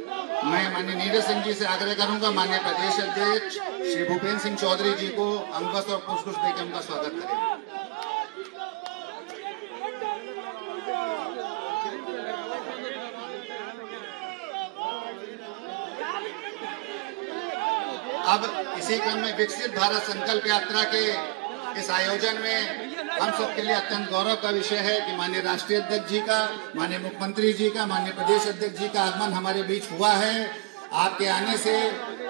मैं माननीय नीरज सिंह जी से आग्रह करूंगा माननीय प्रदेश अध्यक्ष श्री भूपेंद्र सिंह चौधरी जी को अंगवस्त्र और पुष्प देकर उनका स्वागत करें। अब इसी क्रम में विकसित भारत संकल्प यात्रा के इस आयोजन में हम सबके लिए अत्यंत गौरव का विषय है कि माननीय राष्ट्रीय अध्यक्ष जी का, माननीय मुख्यमंत्री जी का, माननीय प्रदेश अध्यक्ष जी का आगमन हमारे बीच हुआ है। आपके आने से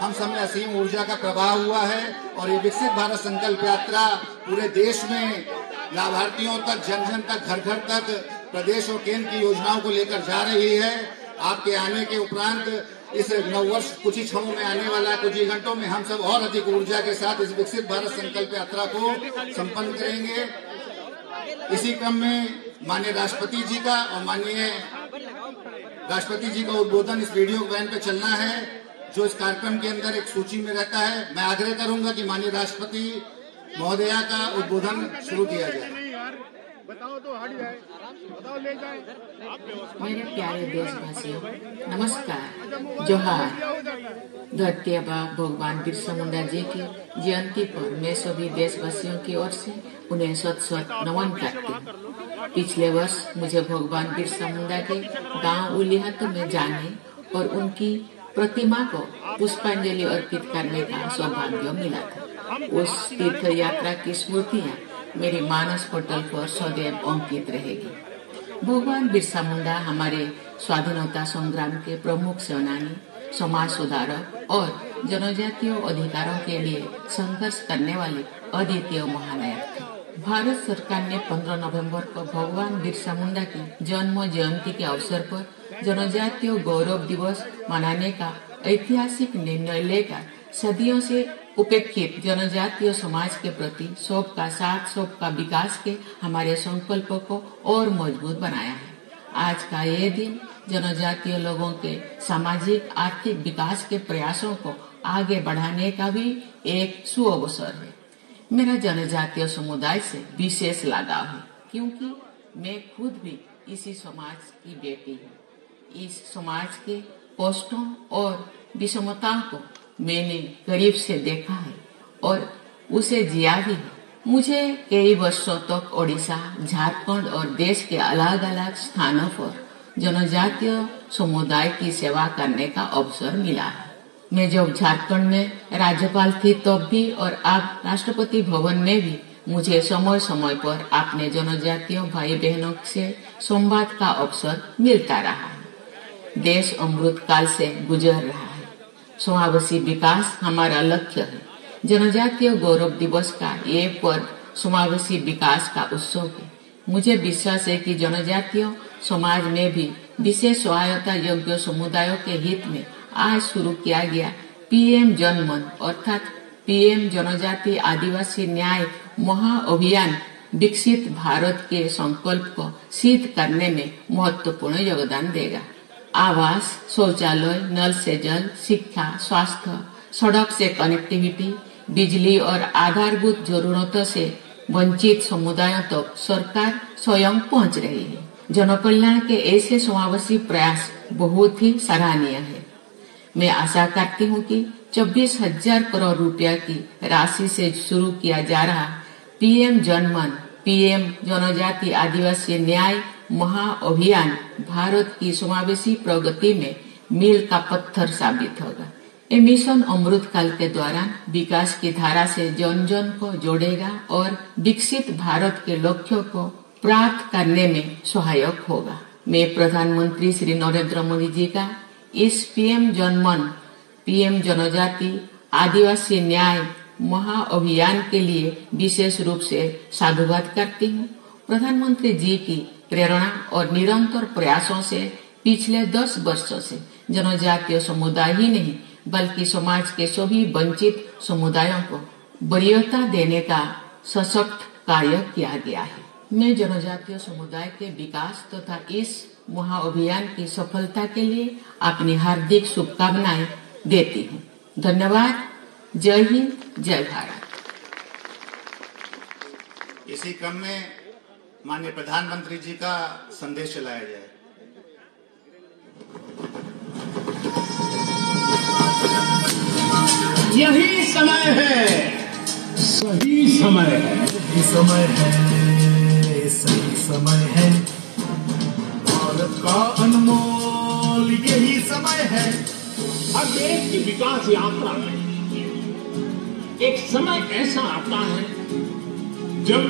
हम सब में असीम ऊर्जा का प्रवाह हुआ है और ये विकसित भारत संकल्प यात्रा पूरे देश में लाभार्थियों तक, जन जन तक, घर घर तक प्रदेश और केंद्र की योजनाओं को लेकर जा रही है। आपके आने के उपरांत इस नववर्ष कुछ ही क्षणों में आने वाला है, कुछ ही घंटों में हम सब और अधिक ऊर्जा के साथ इस विकसित भारत संकल्प यात्रा को संपन्न करेंगे। इसी क्रम में माननीय राष्ट्रपति जी का और माननीय राष्ट्रपति जी का उद्बोधन इस वीडियो वैन पे चलना है, जो इस कार्यक्रम के अंदर एक सूची में रहता है। मैं आग्रह करूंगा कि माननीय राष्ट्रपति महोदया का उद्बोधन शुरू किया जाए। बताओ तो हट जाए, बताओ ले जाए। मेरे प्यारे देशवासियों, नमस्कार, जोहार। धरती आबा भगवान बिरसा मुंडा जी की जयंती पर मैं सभी देशवासियों की ओर से उन्हें शत नमन करती हूँ। पिछले वर्ष मुझे भगवान बिरसा मुंडा के गांव उलिहात में जाने और उनकी प्रतिमा को पुष्पांजलि अर्पित करने का सौभाग्य मिला था। उस तीर्थ यात्रा की स्मृतियाँ मेरी मानस पटल पर सदैव अंकित रहेगी। भगवान बिरसा मुंडा हमारे स्वाधीनता संग्राम के प्रमुख सेनानी, समाज सुधारक और जनजातीय अधिकारों के लिए संघर्ष करने वाले अद्वितीय महानायक थे। भारत सरकार ने 15 नवंबर को भगवान बिरसा मुंडा की जन्म जयंती के अवसर पर जनजातीय गौरव दिवस मनाने का ऐतिहासिक निर्णय लेकर सदियों से उपेक्षित जनजातीय समाज के प्रति सबका साथ सबका विकास के हमारे संकल्प को और मजबूत बनाया है। आज का ये दिन जनजातीय लोगों के सामाजिक आर्थिक विकास के प्रयासों को आगे बढ़ाने का भी एक सुअवसर है। मेरा जनजातीय समुदाय से विशेष लगाव है, क्योंकि मैं खुद भी इसी समाज की बेटी हूँ। इस समाज के कष्टों और विषमताओं को मैंने करीब से देखा है और उसे जिया भी है। मुझे कई वर्षों तक ओडिशा, झारखंड और देश के अलग अलग स्थानों पर जनजातीय समुदाय की सेवा करने का अवसर मिला है। मैं जब झारखंड में राज्यपाल थी तब भी और अब राष्ट्रपति भवन में भी मुझे समय समय पर अपने जनजातीय भाई बहनों से संवाद का अवसर मिलता रहा है। देश अमृत काल से गुजर रहा है। समावेशी विकास हमारा लक्ष्य है। जनजातीय गौरव दिवस का ये पर्व समावेशी विकास का उत्सव है। मुझे विश्वास है कि जनजातीय समाज में भी विशेष सहायता योग्य समुदायों के हित में आज शुरू किया गया पीएम जनमन अर्थात पीएम जनजाति आदिवासी न्याय महाअभियान विकसित भारत के संकल्प को सिद्ध करने में महत्वपूर्ण योगदान देगा। आवास, शौचालय, नल से जल, शिक्षा, स्वास्थ्य, सड़क से कनेक्टिविटी, बिजली और आधारभूत जरूरतों से वंचित समुदायों तक सरकार स्वयं पहुंच रही है। जनकल्याण के ऐसे समावेशी प्रयास बहुत ही सराहनीय है। मैं आशा करती हूं कि 24,000 करोड़ रुपया की राशि से शुरू किया जा रहा पीएम जनमन, पीएम जनजाति आदिवासी न्याय महाअभियान भारत की समावेशी प्रगति में मील का पत्थर साबित होगा। ये मिशन अमृत काल के दौरान विकास की धारा से जन जन को जोड़ेगा और विकसित भारत के लक्ष्यों को प्राप्त करने में सहायक होगा। मैं प्रधानमंत्री श्री नरेंद्र मोदी जी का इस पीएम जनमन, पीएम जनजाति आदिवासी न्याय महाअभियान के लिए विशेष रूप से साधुवाद करती हूँ। प्रधानमंत्री जी की प्रेरणा और निरंतर प्रयासों से पिछले 10 वर्षों से जनजातीय समुदाय ही नहीं बल्कि समाज के सभी वंचित समुदायों को वरीयता देने का सशक्त कार्य किया गया है। मैं जनजातीय समुदाय के विकास तथा इस महाअभियान की सफलता के लिए अपनी हार्दिक शुभकामनाएं देती हूँ। धन्यवाद। जय हिंद, जय भारत। इसी क्रम में माननीय प्रधानमंत्री जी का संदेश चलाया जाए। यही समय है, सही समय है, यही समय है, सही समय है, भारत का अनमोल यही समय है। हर देश की विकास यात्रा में एक समय ऐसा आता है जब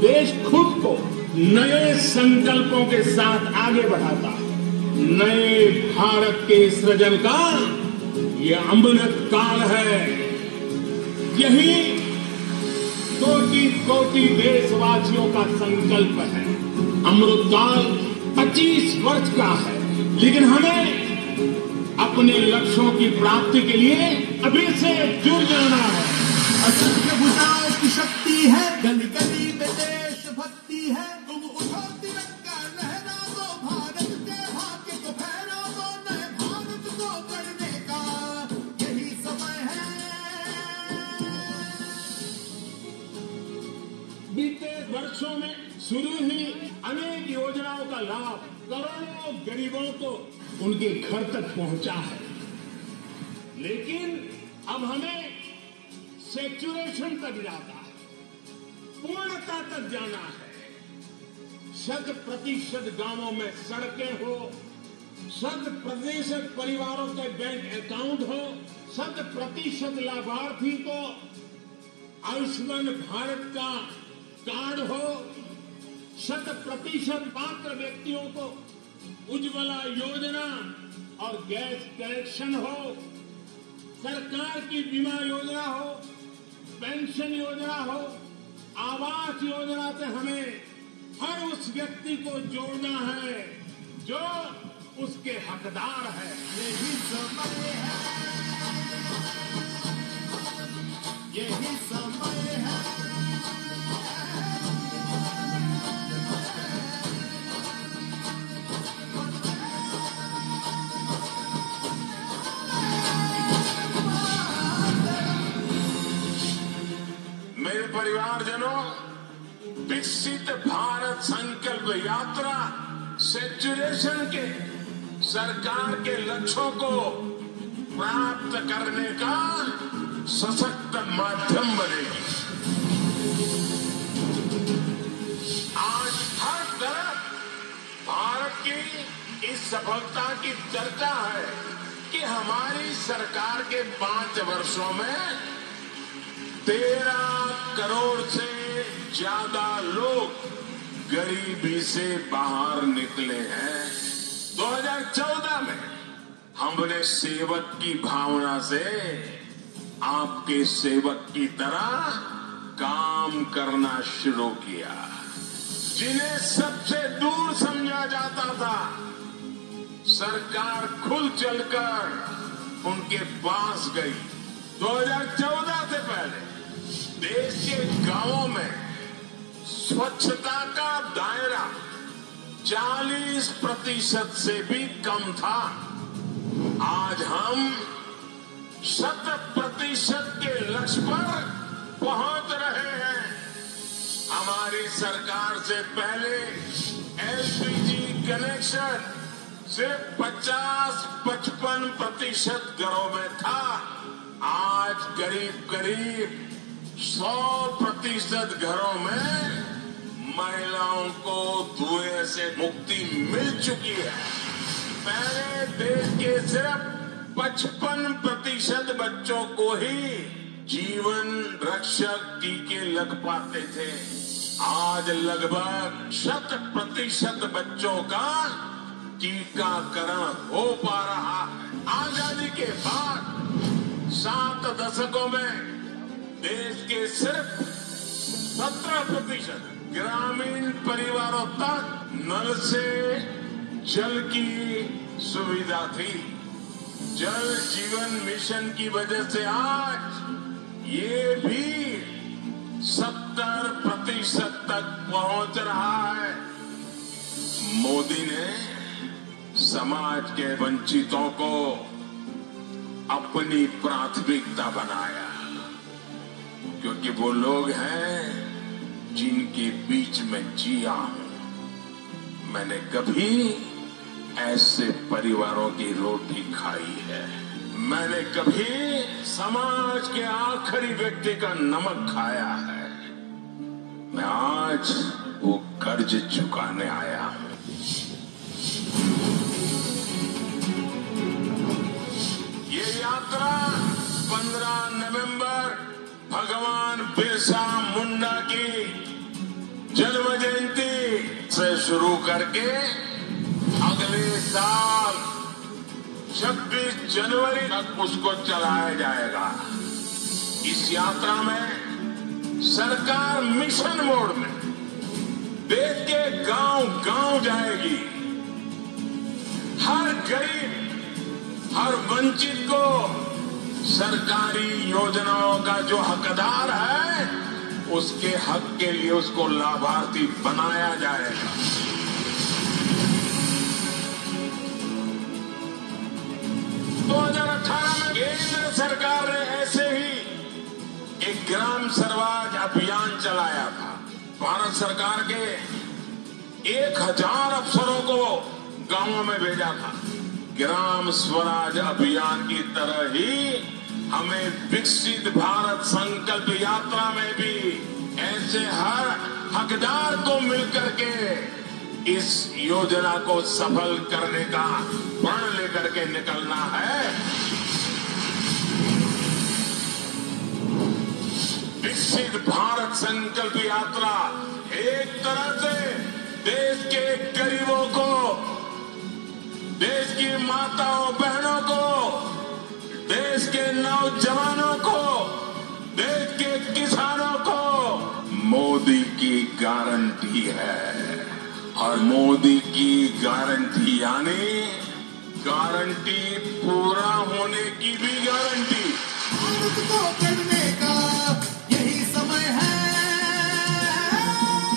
देश खुद को नए संकल्पों के साथ आगे बढ़ाता है। नए भारत के सृजन का ये अमृत काल है। यही कोटि कोटि देशवासियों का संकल्प है। अमृत काल 25 वर्ष का है, लेकिन हमें अपने लक्ष्यों की प्राप्ति के लिए अभी से जुट जाना है। असंख्य भुजाओं की शक्ति है, गली गली में देशभक्ति है। तुम उठो तिरंगा लहरा दो, भारत के भाग्य को फहरा दो, नए भारत को गढ़ने का यही समय है। बीते वर्षों में शुरू ही अनेक योजनाओं का लाभ करोड़ों गरीबों को उनके घर तक पहुंचा है, लेकिन अब हमें सैचुरेशन तक जाना है, पूर्णता तक जाना है। 100% गांवों में सड़कें हो, 100% परिवारों के बैंक अकाउंट हो, 100% लाभार्थी को आयुष्मान भारत का कार्ड हो, 100% पात्र व्यक्तियों को उज्ज्वला योजना और गैस कनेक्शन हो, सरकार की बीमा योजना हो, पेंशन योजना हो, आवास योजना से हमें हर उस व्यक्ति को जोड़ना है जो उसके हकदार है। यही समय है, यही समय है। मेरे परिवारजनों, विकसित भारत संकल्प यात्रा सैचुरेशन के सरकार के लक्ष्यों को प्राप्त करने का सशक्त माध्यम बनेगी। आज हर तरफ भारत की इस सफलता की चर्चा है कि हमारी सरकार के 5 वर्षों में 13 करोड़ से ज्यादा लोग गरीबी से बाहर निकले हैं। 2014 में हमने सेवक की भावना से आपके सेवक की तरह काम करना शुरू किया। जिन्हें सबसे दूर समझा जाता था, सरकार खुल चलकर उनके पास गई। 2014 से पहले देश के गांवों में स्वच्छता का दायरा 40% से भी कम था। आज हम 100% के लक्ष्य पर पहुंच रहे हैं। हमारी सरकार से पहले एलपीजी कनेक्शन सिर्फ 50-55% घरों में था। आज करीब 100% घरों में महिलाओं को धुएं से मुक्ति मिल चुकी है। पहले देश के सिर्फ 55% बच्चों को ही जीवन रक्षक टीके लग पाते थे। आज लगभग 100% बच्चों का टीकाकरण हो पा रहा है। आजादी के बाद 7 दशकों में देश के सिर्फ 17% ग्रामीण परिवारों तक नल से जल की सुविधा थी। जल जीवन मिशन की वजह से आज ये भी 70% तक पहुंच रहा है। मोदी ने समाज के वंचितों को अपनी प्राथमिकता बनाया, क्योंकि वो लोग हैं जिनके बीच में जिया हूं। मैंने कभी ऐसे परिवारों की रोटी खाई है। मैंने कभी समाज के आखिरी व्यक्ति का नमक खाया है। मैं आज वो कर्ज चुकाने आया हूं। ये यात्रा 15 नवंबर भगवान बिरसा मुंडा की जन्म जयंती से शुरू करके अगले साल 26 जनवरी तक उसको चलाया जाएगा। इस यात्रा में सरकार मिशन मोड में देश के गांव-गांव जाएगी। हर गरीब, हर वंचित को सरकारी योजनाओं का जो हकदार है, उसके हक के लिए उसको लाभार्थी बनाया जाएगा। 2018 में केंद्र सरकार ने ऐसे ही एक ग्राम स्वराज अभियान चलाया था। भारत सरकार के 1000 अफसरों को गांवों में भेजा था। ग्राम स्वराज अभियान की तरह ही हमें विकसित भारत संकल्प यात्रा में भी ऐसे हर हकदार को मिलकर के इस योजना को सफल करने का प्रण लेकर के निकलना है। विकसित भारत संकल्प यात्रा एक तरह से देश के गरीबों को, देश की माताओं बहनों को, देश के नौजवानों को, देश के किसानों को मोदी की गारंटी है। और मोदी की गारंटी यानी गारंटी पूरा होने की भी गारंटी। भारत को करने का यही समय है।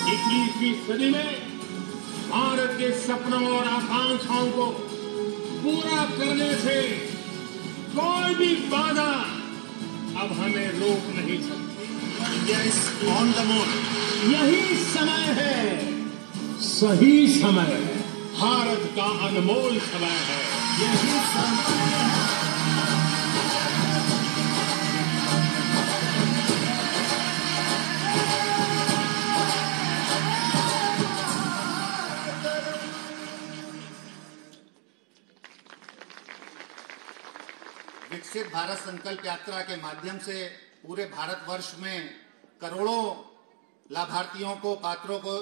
21वीं सदी में भारत के सपनों और आकांक्षाओं को पूरा करने से कोई भी बाधा अब हमें रोक नहीं सकती। India is on the move. यही समय है, सही समय है, भारत का अनमोल समय है। यही समय है। विकसित भारत संकल्प यात्रा के माध्यम से पूरे भारतवर्ष में करोड़ों लाभार्थियों को, पात्रों को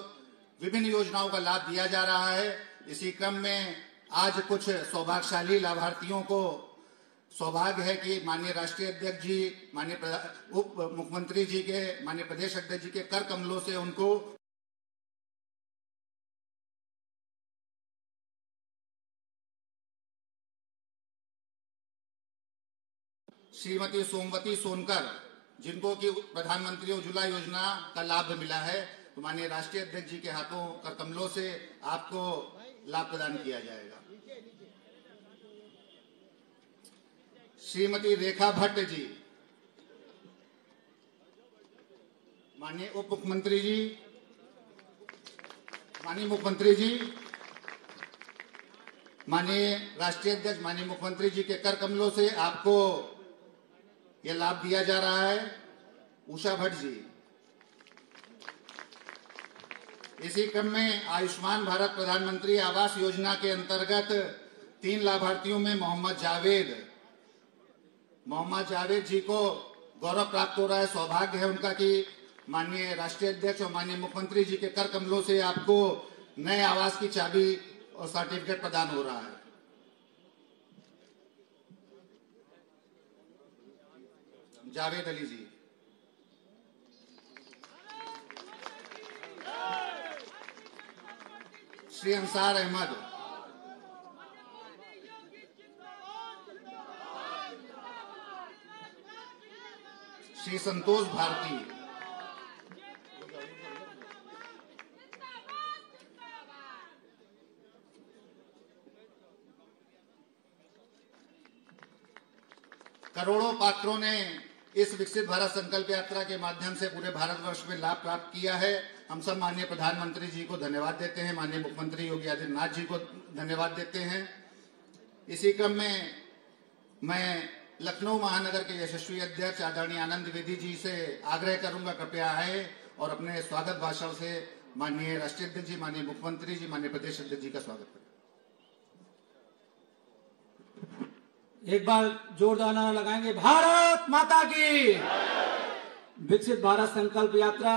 विभिन्न योजनाओं का लाभ दिया जा रहा है। इसी क्रम में आज कुछ सौभाग्यशाली लाभार्थियों को सौभाग्य है कि माननीय राष्ट्रीय अध्यक्ष जी, माननीय उप मुख्यमंत्री जी के, माननीय प्रदेश अध्यक्ष जी के कर कमलों से उनको श्रीमती सोमवती सोनकर, जिनको कि प्रधानमंत्री उज्ज्वला योजना का लाभ मिला है, तो माननीय राष्ट्रीय अध्यक्ष जी के हाथों कर कमलों से आपको लाभ प्रदान किया जाएगा। श्रीमती रेखा भट्ट जी, माननीय उप मुख्यमंत्री जी, माननीय मुख्यमंत्री जी, माननीय राष्ट्रीय अध्यक्ष, माननीय मुख्यमंत्री जी के कर कमलों से आपको यह लाभ दिया जा रहा है। उषा भट्ट जी। इसी क्रम में आयुष्मान भारत प्रधानमंत्री आवास योजना के अंतर्गत 3 लाभार्थियों में मोहम्मद जावेद जी को गौरव प्राप्त हो रहा है। सौभाग्य है उनका कि माननीय राष्ट्रीय अध्यक्ष और माननीय मुख्यमंत्री जी के कर कमलों से आपको नए आवास की चाबी और सर्टिफिकेट प्रदान हो रहा है। जावेद अली जी। श्री अंसार अहमद। श्री संतोष भारती। करोड़ों पात्रों ने इस विकसित भारत संकल्प यात्रा के माध्यम से पूरे भारतवर्ष में लाभ प्राप्त किया है। हम सब माननीय प्रधानमंत्री जी को धन्यवाद देते हैं, माननीय मुख्यमंत्री योगी आदित्यनाथ जी को धन्यवाद देते हैं। इसी क्रम में मैं लखनऊ महानगर के यशस्वी अध्यक्ष आदरणीय आनंद द्विवेदी जी से आग्रह करूंगा, कृपया आए और अपने स्वागत भाषण से माननीय राष्ट्रीय अध्यक्ष जी, माननीय मुख्यमंत्री जी, माननीय प्रदेश अध्यक्ष जी का स्वागत करें। एक बार जोरदार नारा लगाएंगे, भारत माता की। विकसित भारत संकल्प यात्रा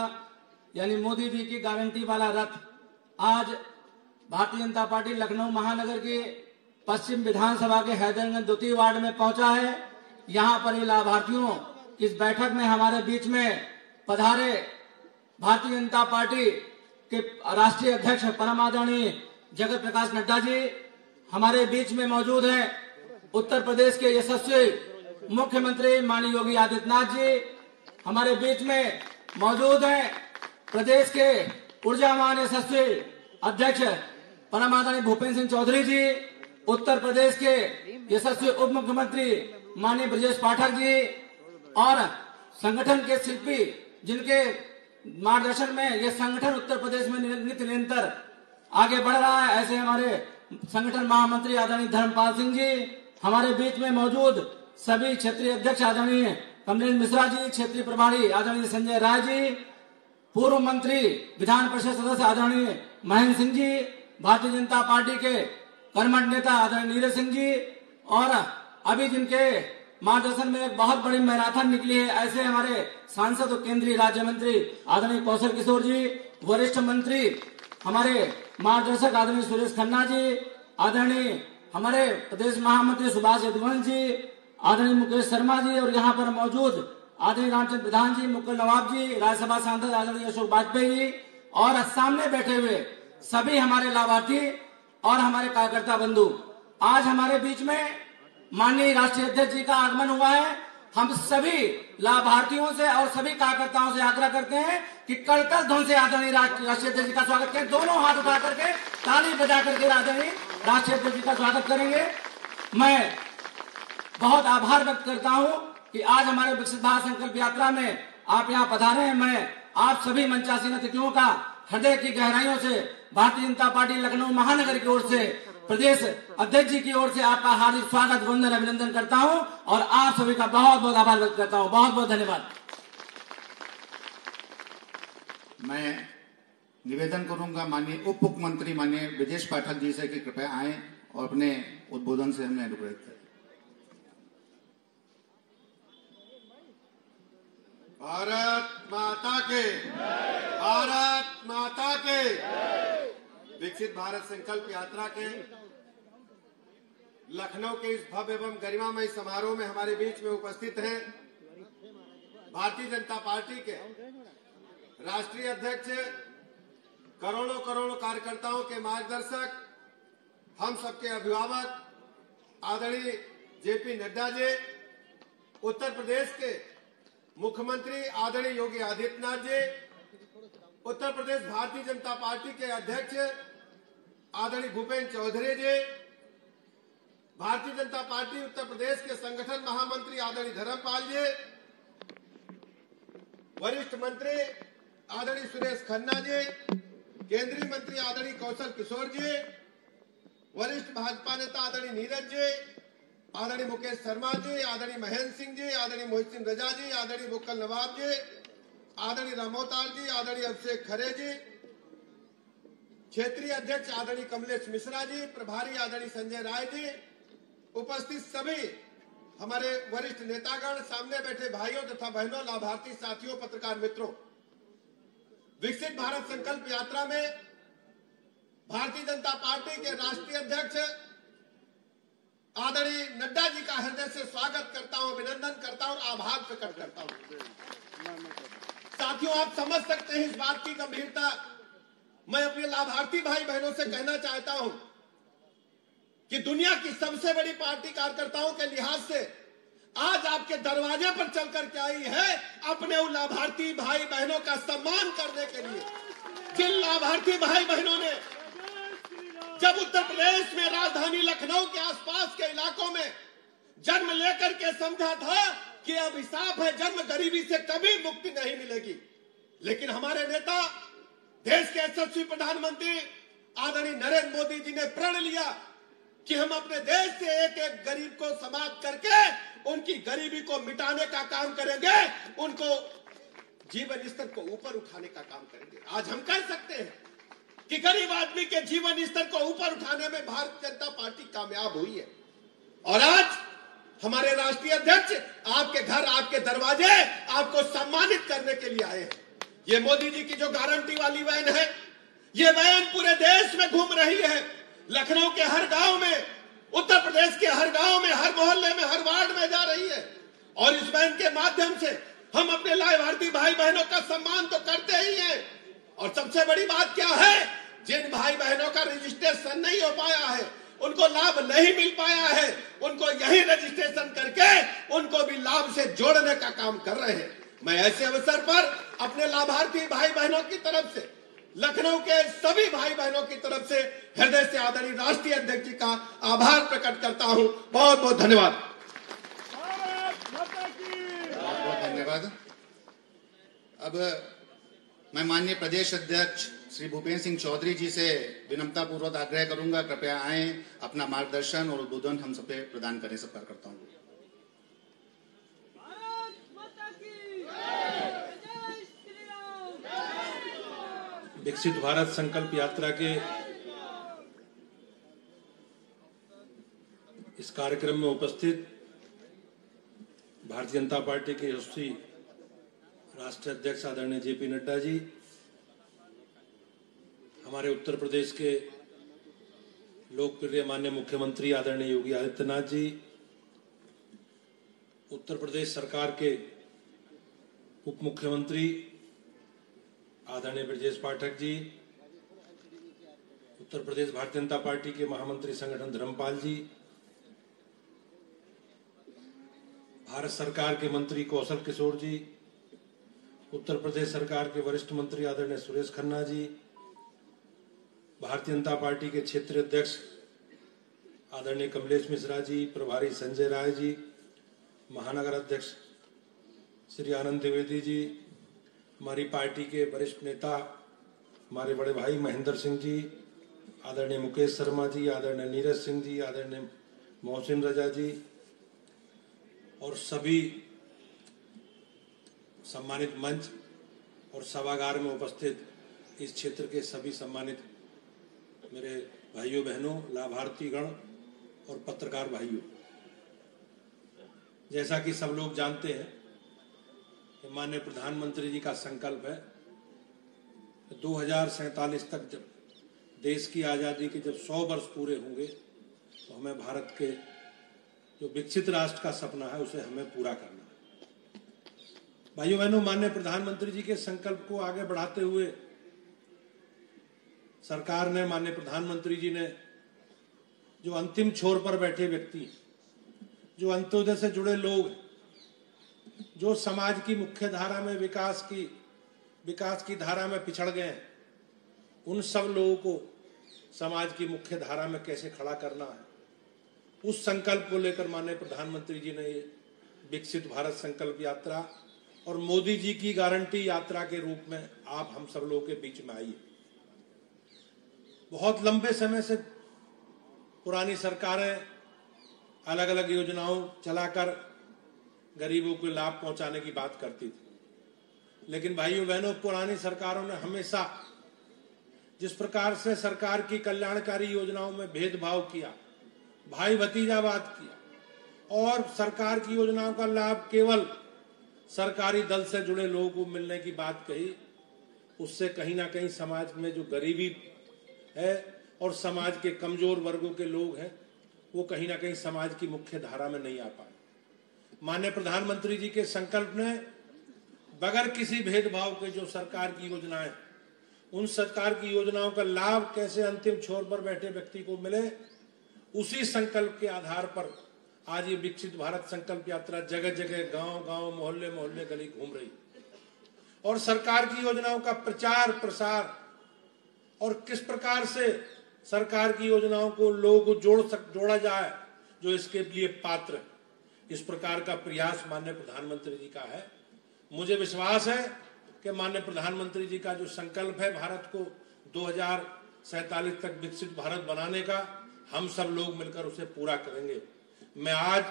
यानी मोदी जी की गारंटी वाला रथ आज भारतीय जनता पार्टी लखनऊ महानगर के पश्चिम विधानसभा के हैदरगंज द्वितीय वार्ड में पहुंचा है। यहां पर लाभार्थियों इस बैठक में हमारे बीच में पधारे भारतीय जनता पार्टी के राष्ट्रीय अध्यक्ष परम आदरणीय जगत प्रकाश नड्डा जी हमारे बीच में मौजूद हैं। उत्तर प्रदेश के यशस्वी मुख्यमंत्री माननीय योगी आदित्यनाथ जी हमारे बीच में मौजूद हैं। प्रदेश के ऊर्जावान यशस्वी अध्यक्ष परम आदरणीय भूपेंद्र सिंह चौधरी जी, उत्तर प्रदेश के यशस्वी उप मुख्यमंत्री माननीय ब्रजेश पाठक जी और संगठन के शिल्पी जिनके मार्गदर्शन में यह संगठन उत्तर प्रदेश में नित्य निरंतर आगे बढ़ रहा है, ऐसे हमारे संगठन महामंत्री आदरणीय धर्मपाल सिंह जी, हमारे बीच में मौजूद सभी क्षेत्रीय अध्यक्ष आदरणीय कमलेश मिश्रा जी, क्षेत्रीय प्रभारी आदरणीय संजय राय जी, पूर्व मंत्री विधान परिषद सदस्य आदरणीय महेंद्र सिंह जी, भारतीय जनता पार्टी के कर्मठ नेता आदरणीय नीरज सिंह जी और अभी जिनके मार्गदर्शन में एक बहुत बड़ी मैराथन निकली है, ऐसे हमारे सांसद और केंद्रीय राज्य मंत्री आदरणीय कौशल किशोर जी, वरिष्ठ मंत्री हमारे मार्गदर्शक आदरणीय सुरेश खन्ना जी, आदरणीय हमारे प्रदेश महामंत्री सुभाष यदुवंश जी, आदरणीय मुकेश शर्मा जी और यहाँ पर मौजूद आदरणीय रामचंद्र प्रधान जी, मुकुल नवाब जी, राज्यसभा सांसद आदरणीय अशोक वाजपेयी जी और सामने बैठे हुए सभी हमारे लाभार्थी और हमारे कार्यकर्ता बंधु, आज हमारे बीच में माननीय राष्ट्रीय अध्यक्ष जी का आगमन हुआ है। हम सभी लाभार्थियों से और सभी कार्यकर्ताओं से आग्रह करते हैं कि कड़कड़ ध्वनि से आदरणीय राष्ट्रीय अध्यक्ष जी का स्वागत करें। दोनों हाथ उठा करके ताली बजा करके आदरणीय राष्ट्रीय अध्यक्ष जी का स्वागत करेंगे। मैं बहुत आभार व्यक्त करता हूं कि आज हमारे विकसित भारत संकल्प यात्रा में आप यहाँ पधारे हैं। मैं आप सभी मंचासीन अतिथियों का हृदय की गहराइयों से भारतीय जनता पार्टी लखनऊ महानगर की ओर से, प्रदेश अध्यक्ष जी की ओर से आपका हार्दिक स्वागत, वंदन, अभिनंदन करता हूं और आप सभी का बहुत बहुत आभार व्यक्त करता हूं। बहुत बहुत धन्यवाद। मैं निवेदन करूंगा माननीय उप मुख्यमंत्री माननीय ब्रजेश पाठक जी से कि कृपया आए और अपने उद्बोधन से हमें अनुग्रहित करें। भारत माता के, भारत माता के। विकसित भारत संकल्प यात्रा के लखनऊ के इस भव्य एवं गरिमामय समारोह में हमारे बीच में उपस्थित हैं भारतीय जनता पार्टी के राष्ट्रीय अध्यक्ष, करोड़ों करोड़ों कार्यकर्ताओं के मार्गदर्शक, हम सबके अभिभावक आदरणीय जेपी नड्डा जी, उत्तर प्रदेश के मुख्यमंत्री आदरणीय योगी आदित्यनाथ जी, उत्तर प्रदेश भारतीय जनता पार्टी के अध्यक्ष आदरणीय भूपेंद्र चौधरी जी, भारतीय जनता पार्टी उत्तर प्रदेश के संगठन महामंत्री आदरणीय धर्मपाल जी, वरिष्ठ मंत्री आदरणीय सुरेश खन्ना जी, केंद्रीय मंत्री आदरणीय कौशल किशोर जी, वरिष्ठ भाजपा नेता आदरणीय नीरज जी, आदरणीय मुकेश शर्मा जी, आदरणीय महेंद्र सिंह जी, आदरणीय मोहित रजा जी, आदरणीय मुकुल नवाब जी, आदरणीय रामोताल जी, आदरणीय अभिषेक खरे जी, क्षेत्रीय अध्यक्ष आदरणीय कमलेश मिश्रा जी, प्रभारी आदरणीय संजय राय जी, उपस्थित सभी हमारे वरिष्ठ नेतागण, सामने बैठे भाइयों तथा बहनों, लाभार्थी साथियों, पत्रकार मित्रों, विकसित भारत संकल्प यात्रा में भारतीय जनता पार्टी के राष्ट्रीय अध्यक्ष आदरणीय नड्डा जी का हृदय से स्वागत करता हूं, अभिनंदन करता हूं और आभार प्रकट करता हूं। साथियों, आप समझ सकते हैं इस बात की गंभीरता। मैं अपने लाभार्थी भाई बहनों से कहना चाहता हूं कि दुनिया की सबसे बड़ी पार्टी कार्यकर्ताओं के लिहाज से आज आपके दरवाजे पर चलकर के आई है अपने उन लाभार्थी भाई बहनों का सम्मान करने के लिए, जिन लाभार्थी भाई बहनों ने जब उत्तर प्रदेश में राजधानी लखनऊ के आसपास के इलाकों में जन्म लेकर के समझा था कि अभिशाप है, जन्म गरीबी से कभी मुक्ति नहीं मिलेगी, लेकिन हमारे नेता, देश के यशस्वी प्रधानमंत्री आदरणीय नरेंद्र मोदी जी ने प्रण लिया कि हम अपने देश से एक एक गरीब को समाप्त करके उनकी गरीबी को मिटाने का काम करेंगे, उनको जीवन स्तर को ऊपर उठाने का काम करेंगे। आज हम कह सकते हैं कि गरीब आदमी के जीवन स्तर को ऊपर उठाने में भारतीय जनता पार्टी कामयाब हुई है। और आज हमारे राष्ट्रीय अध्यक्ष आपके घर, आपके दरवाजे आपको सम्मानित करने के लिए आए हैं। ये मोदी जी की जो गारंटी वाली वैन है, ये वैन पूरे देश में घूम रही है। लखनऊ के हर गांव में, उत्तर प्रदेश के हर गांव में, हर मोहल्ले में, हर वार्ड में जा रही है। और इस वैन के माध्यम से हम अपने लाभार्थी भाई बहनों का सम्मान तो करते ही हैं। और सबसे बड़ी बात क्या है, जिन भाई बहनों का रजिस्ट्रेशन नहीं हो पाया है, उनको लाभ नहीं मिल पाया है, उनको यही रजिस्ट्रेशन करके उनको भी लाभ से जोड़ने का काम कर रहे हैं। मैं ऐसे अवसर पर अपने लाभार्थी भाई बहनों की तरफ से, लखनऊ के सभी भाई बहनों की तरफ से हृदय से आदरणीय राष्ट्रीय अध्यक्ष जी का आभार प्रकट करता हूं। बहुत बहुत धन्यवाद। बहुत बहुत धन्यवाद। अब मैं माननीय प्रदेश अध्यक्ष श्री भूपेन्द्र सिंह चौधरी जी से विनम्रता पूर्वक आग्रह करूंगा, कृपया आए, अपना मार्गदर्शन और उद्बोधन हम सब पे प्रदान करें। सब करता हूं। विकसित भारत संकल्प यात्रा के इस कार्यक्रम में उपस्थित भारतीय जनता पार्टी के यशस्वी राष्ट्रीय अध्यक्ष आदरणीय जेपी नड्डा जी, हमारे उत्तर प्रदेश के लोकप्रिय माननीय मुख्यमंत्री आदरणीय योगी आदित्यनाथ जी, उत्तर प्रदेश सरकार के उप मुख्यमंत्री आदरणीय ब्रजेश पाठक जी, उत्तर प्रदेश भारतीय जनता पार्टी के महामंत्री संगठन धर्मपाल जी, भारत सरकार के मंत्री कौशल किशोर जी, उत्तर प्रदेश सरकार के वरिष्ठ मंत्री आदरणीय सुरेश खन्ना जी, भारतीय जनता पार्टी के क्षेत्रीय अध्यक्ष आदरणीय कमलेश मिश्रा जी, प्रभारी संजय राय जी, महानगर अध्यक्ष श्री आनंद द्विवेदी जी, हमारी पार्टी के वरिष्ठ नेता हमारे बड़े भाई महेंद्र सिंह जी, आदरणीय मुकेश शर्मा जी, आदरणीय नीरज सिंह जी, आदरणीय मोहसिन रजा जी और सभी सम्मानित मंच और सभागार में उपस्थित इस क्षेत्र के सभी सम्मानित मेरे भाइयों बहनों, लाभार्थी गण और पत्रकार भाइयों, जैसा कि सब लोग जानते हैं कि माननीय प्रधानमंत्री जी का संकल्प है 2047 तक जब देश की आजादी के जब 100 वर्ष पूरे होंगे तो हमें भारत के जो विकसित राष्ट्र का सपना है उसे हमें पूरा करना है। भाइयों बहनों, माननीय प्रधानमंत्री जी के संकल्प को आगे बढ़ाते हुए सरकार ने, माननीय प्रधानमंत्री जी ने जो अंतिम छोर पर बैठे व्यक्ति, जो अंत्योदय से जुड़े लोग, जो समाज की मुख्य धारा में विकास की धारा में पिछड़ गए हैं, उन सब लोगों को समाज की मुख्य धारा में कैसे खड़ा करना है, उस संकल्प को लेकर माननीय प्रधानमंत्री जी ने ये विकसित भारत संकल्प यात्रा और मोदी जी की गारंटी यात्रा के रूप में आप हम सब लोगों के बीच में आई है। बहुत लंबे समय से पुरानी सरकारें अलग अलग योजनाओं चलाकर गरीबों को लाभ पहुंचाने की बात करती थी, लेकिन भाइयों बहनों, पुरानी सरकारों ने हमेशा जिस प्रकार से सरकार की कल्याणकारी योजनाओं में भेदभाव किया, भाई भतीजावाद किया और सरकार की योजनाओं का लाभ केवल सरकारी दल से जुड़े लोगों को मिलने की बात कही, उससे कहीं ना कहीं समाज में जो गरीबी है और समाज के कमजोर वर्गों के लोग हैं वो कहीं ना कहीं समाज की मुख्य धारा में नहीं आ पाए। माननीय प्रधानमंत्री जी के संकल्प ने बगैर किसी भेदभाव के जो सरकार की योजनाएं, उन सरकार की योजनाओं का लाभ कैसे अंतिम छोर पर बैठे व्यक्ति को मिले, उसी संकल्प के आधार पर आज ये विकसित भारत संकल्प यात्रा जगह जगह, गांव गांव, मोहल्ले मोहल्ले, गली घूम रही और सरकार की योजनाओं का प्रचार प्रसार और किस प्रकार से सरकार की योजनाओं को लोगों को जोड़ा जाए जो इसके लिए पात्र है, इस प्रकार का प्रयास माननीय प्रधानमंत्री जी का है। मुझे विश्वास है कि माननीय प्रधानमंत्री जी का जो संकल्प है भारत को 2047 तक विकसित भारत बनाने का, हम सब लोग मिलकर उसे पूरा करेंगे। मैं आज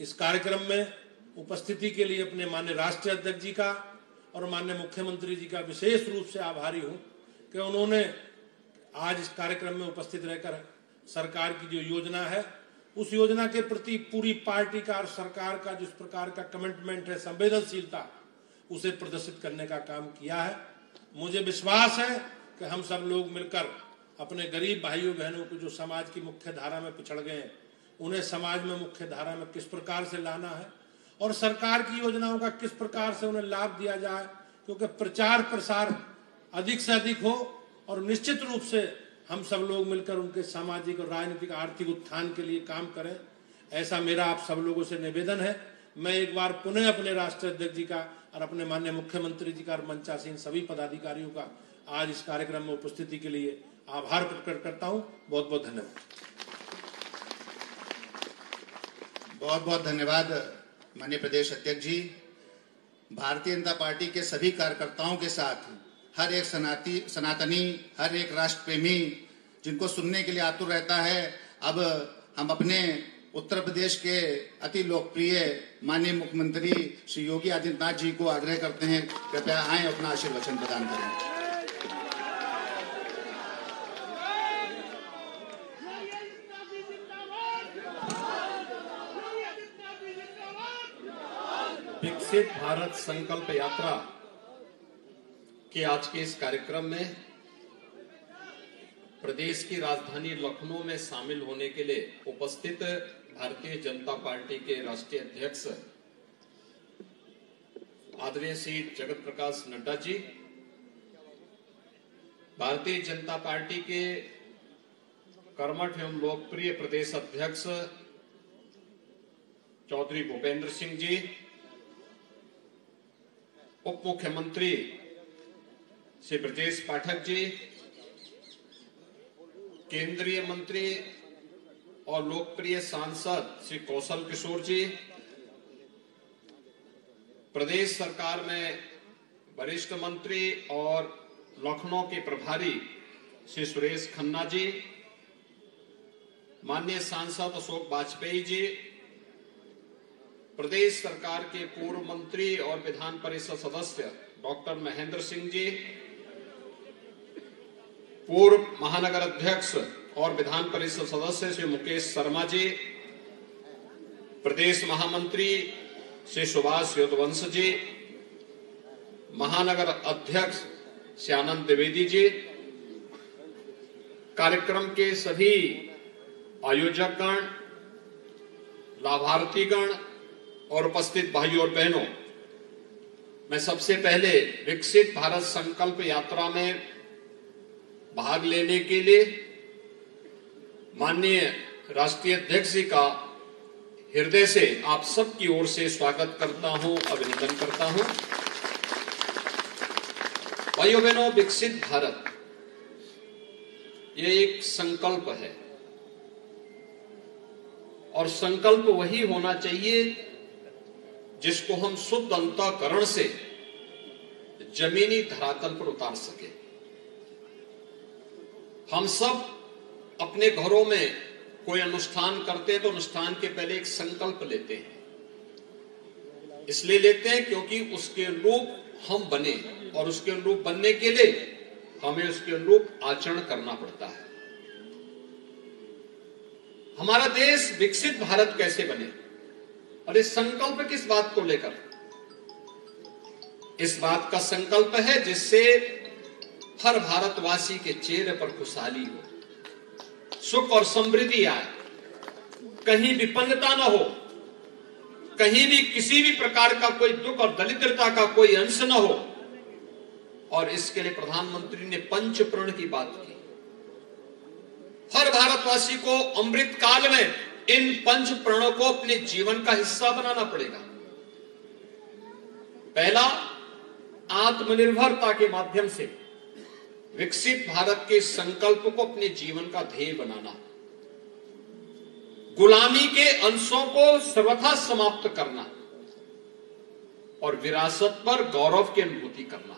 इस कार्यक्रम में उपस्थिति के लिए अपने माननीय राष्ट्रीय अध्यक्ष जी का और माननीय मुख्यमंत्री जी का विशेष रूप से आभारी हूं कि उन्होंने आज इस कार्यक्रम में उपस्थित रहकर सरकार की जो योजना है उस योजना के प्रति पूरी पार्टी का और सरकार का जिस प्रकार का कमिटमेंट है, संवेदनशीलता, उसे प्रदर्शित करने का काम किया है। मुझे विश्वास है कि हम सब लोग मिलकर अपने गरीब भाइयों बहनों को जो समाज की मुख्य धारा में पिछड़ गए हैं उन्हें समाज में मुख्य धारा में किस प्रकार से लाना है और सरकार की योजनाओं का किस प्रकार से उन्हें लाभ दिया जाए, क्योंकि प्रचार प्रसार अधिक से अधिक हो और निश्चित रूप से हम सब लोग मिलकर उनके सामाजिक और राजनीतिक आर्थिक उत्थान के लिए काम करें, ऐसा मेरा आप सब लोगों से निवेदन है। मैं एक बार पुनः अपने राष्ट्रीय अध्यक्ष जी का और अपने माननीय मुख्यमंत्री जी का और मंचासीन सभी पदाधिकारियों का आज इस कार्यक्रम में उपस्थिति के लिए आभार प्रकट करता हूं। बहुत बहुत धन्यवाद। बहुत बहुत धन्यवाद माननीय प्रदेश अध्यक्ष जी। भारतीय जनता पार्टी के सभी कार्यकर्ताओं के साथ हर एक सनातनी, हर एक राष्ट्र प्रेमी जिनको सुनने के लिए आतुर रहता है, अब हम अपने उत्तर प्रदेश के अति लोकप्रिय माननीय मुख्यमंत्री श्री योगी आदित्यनाथ जी को आग्रह करते हैं, कृपया आए अपना आशीर्वचन प्रदान करें। विकसित भारत संकल्प यात्रा के आज के इस कार्यक्रम में प्रदेश की राजधानी लखनऊ में शामिल होने के लिए उपस्थित भारतीय जनता पार्टी के राष्ट्रीय अध्यक्ष आदरणीय श्री जगत प्रकाश नड्डा जी, भारतीय जनता पार्टी के कर्मठ एवं लोकप्रिय प्रदेश अध्यक्ष चौधरी भूपेंद्र सिंह जी, उप मुख्यमंत्री श्री ब्रजेश पाठक जी, केंद्रीय मंत्री और लोकप्रिय सांसद श्री कौशल किशोर जी, प्रदेश सरकार में वरिष्ठ मंत्री और लखनऊ के प्रभारी श्री सुरेश खन्ना जी, माननीय सांसद अशोक वाजपेयी जी, प्रदेश सरकार के पूर्व मंत्री और विधान परिषद सदस्य डॉक्टर महेंद्र सिंह जी, पूर्व महानगर अध्यक्ष और विधान परिषद सदस्य श्री मुकेश शर्मा जी, प्रदेश महामंत्री श्री सुभाष योदवंश जी, महानगर अध्यक्ष श्री आनंद द्विवेदी जी, कार्यक्रम के सभी आयोजक गण, लाभार्थी गण और उपस्थित भाइयों और बहनों, मैं सबसे पहले विकसित भारत संकल्प यात्रा में भाग लेने के लिए माननीय राष्ट्रीय अध्यक्ष जी का हृदय से आप सबकी ओर से स्वागत करता हूं, अभिनंदन करता हूं। भाइयों बहनों, विकसित भारत ये एक संकल्प है और संकल्प वही होना चाहिए जिसको हम शुद्ध अंतःकरण से जमीनी धरातल पर उतार सके। हम सब अपने घरों में कोई अनुष्ठान करते हैं तो अनुष्ठान के पहले एक संकल्प लेते हैं। इसलिए लेते हैं क्योंकि उसके अनुरूप हम बने और उसके अनुरूप बनने के लिए हमें उसके अनुरूप आचरण करना पड़ता है। हमारा देश विकसित भारत कैसे बने और इस संकल्प किस बात को लेकर? इस बात का संकल्प है जिससे हर भारतवासी के चेहरे पर खुशहाली हो, सुख और समृद्धि आए, कहीं विपन्नता न हो, कहीं भी किसी भी प्रकार का कोई दुख और दरिद्रता का कोई अंश न हो। और इसके लिए प्रधानमंत्री ने पंच प्रण की बात की। हर भारतवासी को अमृत काल में इन पंच प्रणों को अपने जीवन का हिस्सा बनाना पड़ेगा। पहला, आत्मनिर्भरता के माध्यम से विकसित भारत के संकल्प को अपने जीवन का ध्येय बनाना, गुलामी के अंशों को सर्वथा समाप्त करना और विरासत पर गौरव की अनुभूति करना।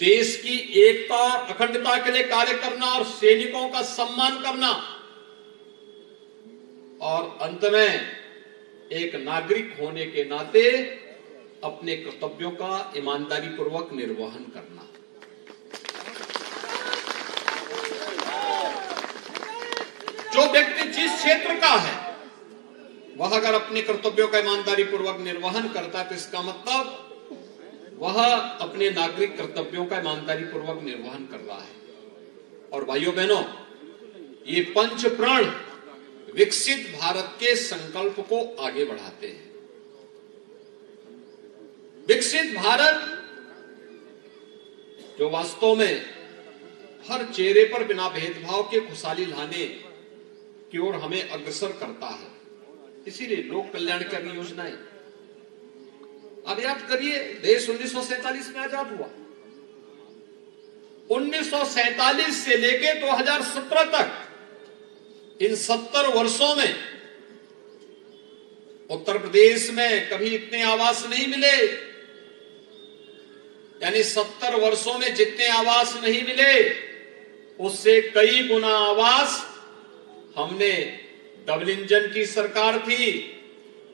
देश की एकता और अखंडता के लिए कार्य करना और सैनिकों का सम्मान करना, और अंत में एक नागरिक होने के नाते अपने कर्तव्यों का ईमानदारी पूर्वक निर्वहन करना। जो व्यक्ति जिस क्षेत्र का है वह अगर अपने कर्तव्यों का ईमानदारी पूर्वक निर्वहन करता है तो इसका मतलब वह अपने नागरिक कर्तव्यों का ईमानदारी पूर्वक निर्वहन कर रहा है। और भाइयों बहनों, ये पंच प्रण विकसित भारत के संकल्प को आगे बढ़ाते हैं। विकसित भारत जो वास्तव में हर चेहरे पर बिना भेदभाव के खुशहाली लाने की ओर हमें अग्रसर करता है। इसीलिए लोक कल्याणकारी योजनाएं। अब याद करिए, देश 1947 में आजाद हुआ। 1947 से लेके 2017 तक, इन 70 वर्षों में उत्तर प्रदेश में कभी इतने आवास नहीं मिले। यानी 70 वर्षों में जितने आवास नहीं मिले उससे कई गुना आवास हमने, डबल इंजन की सरकार थी,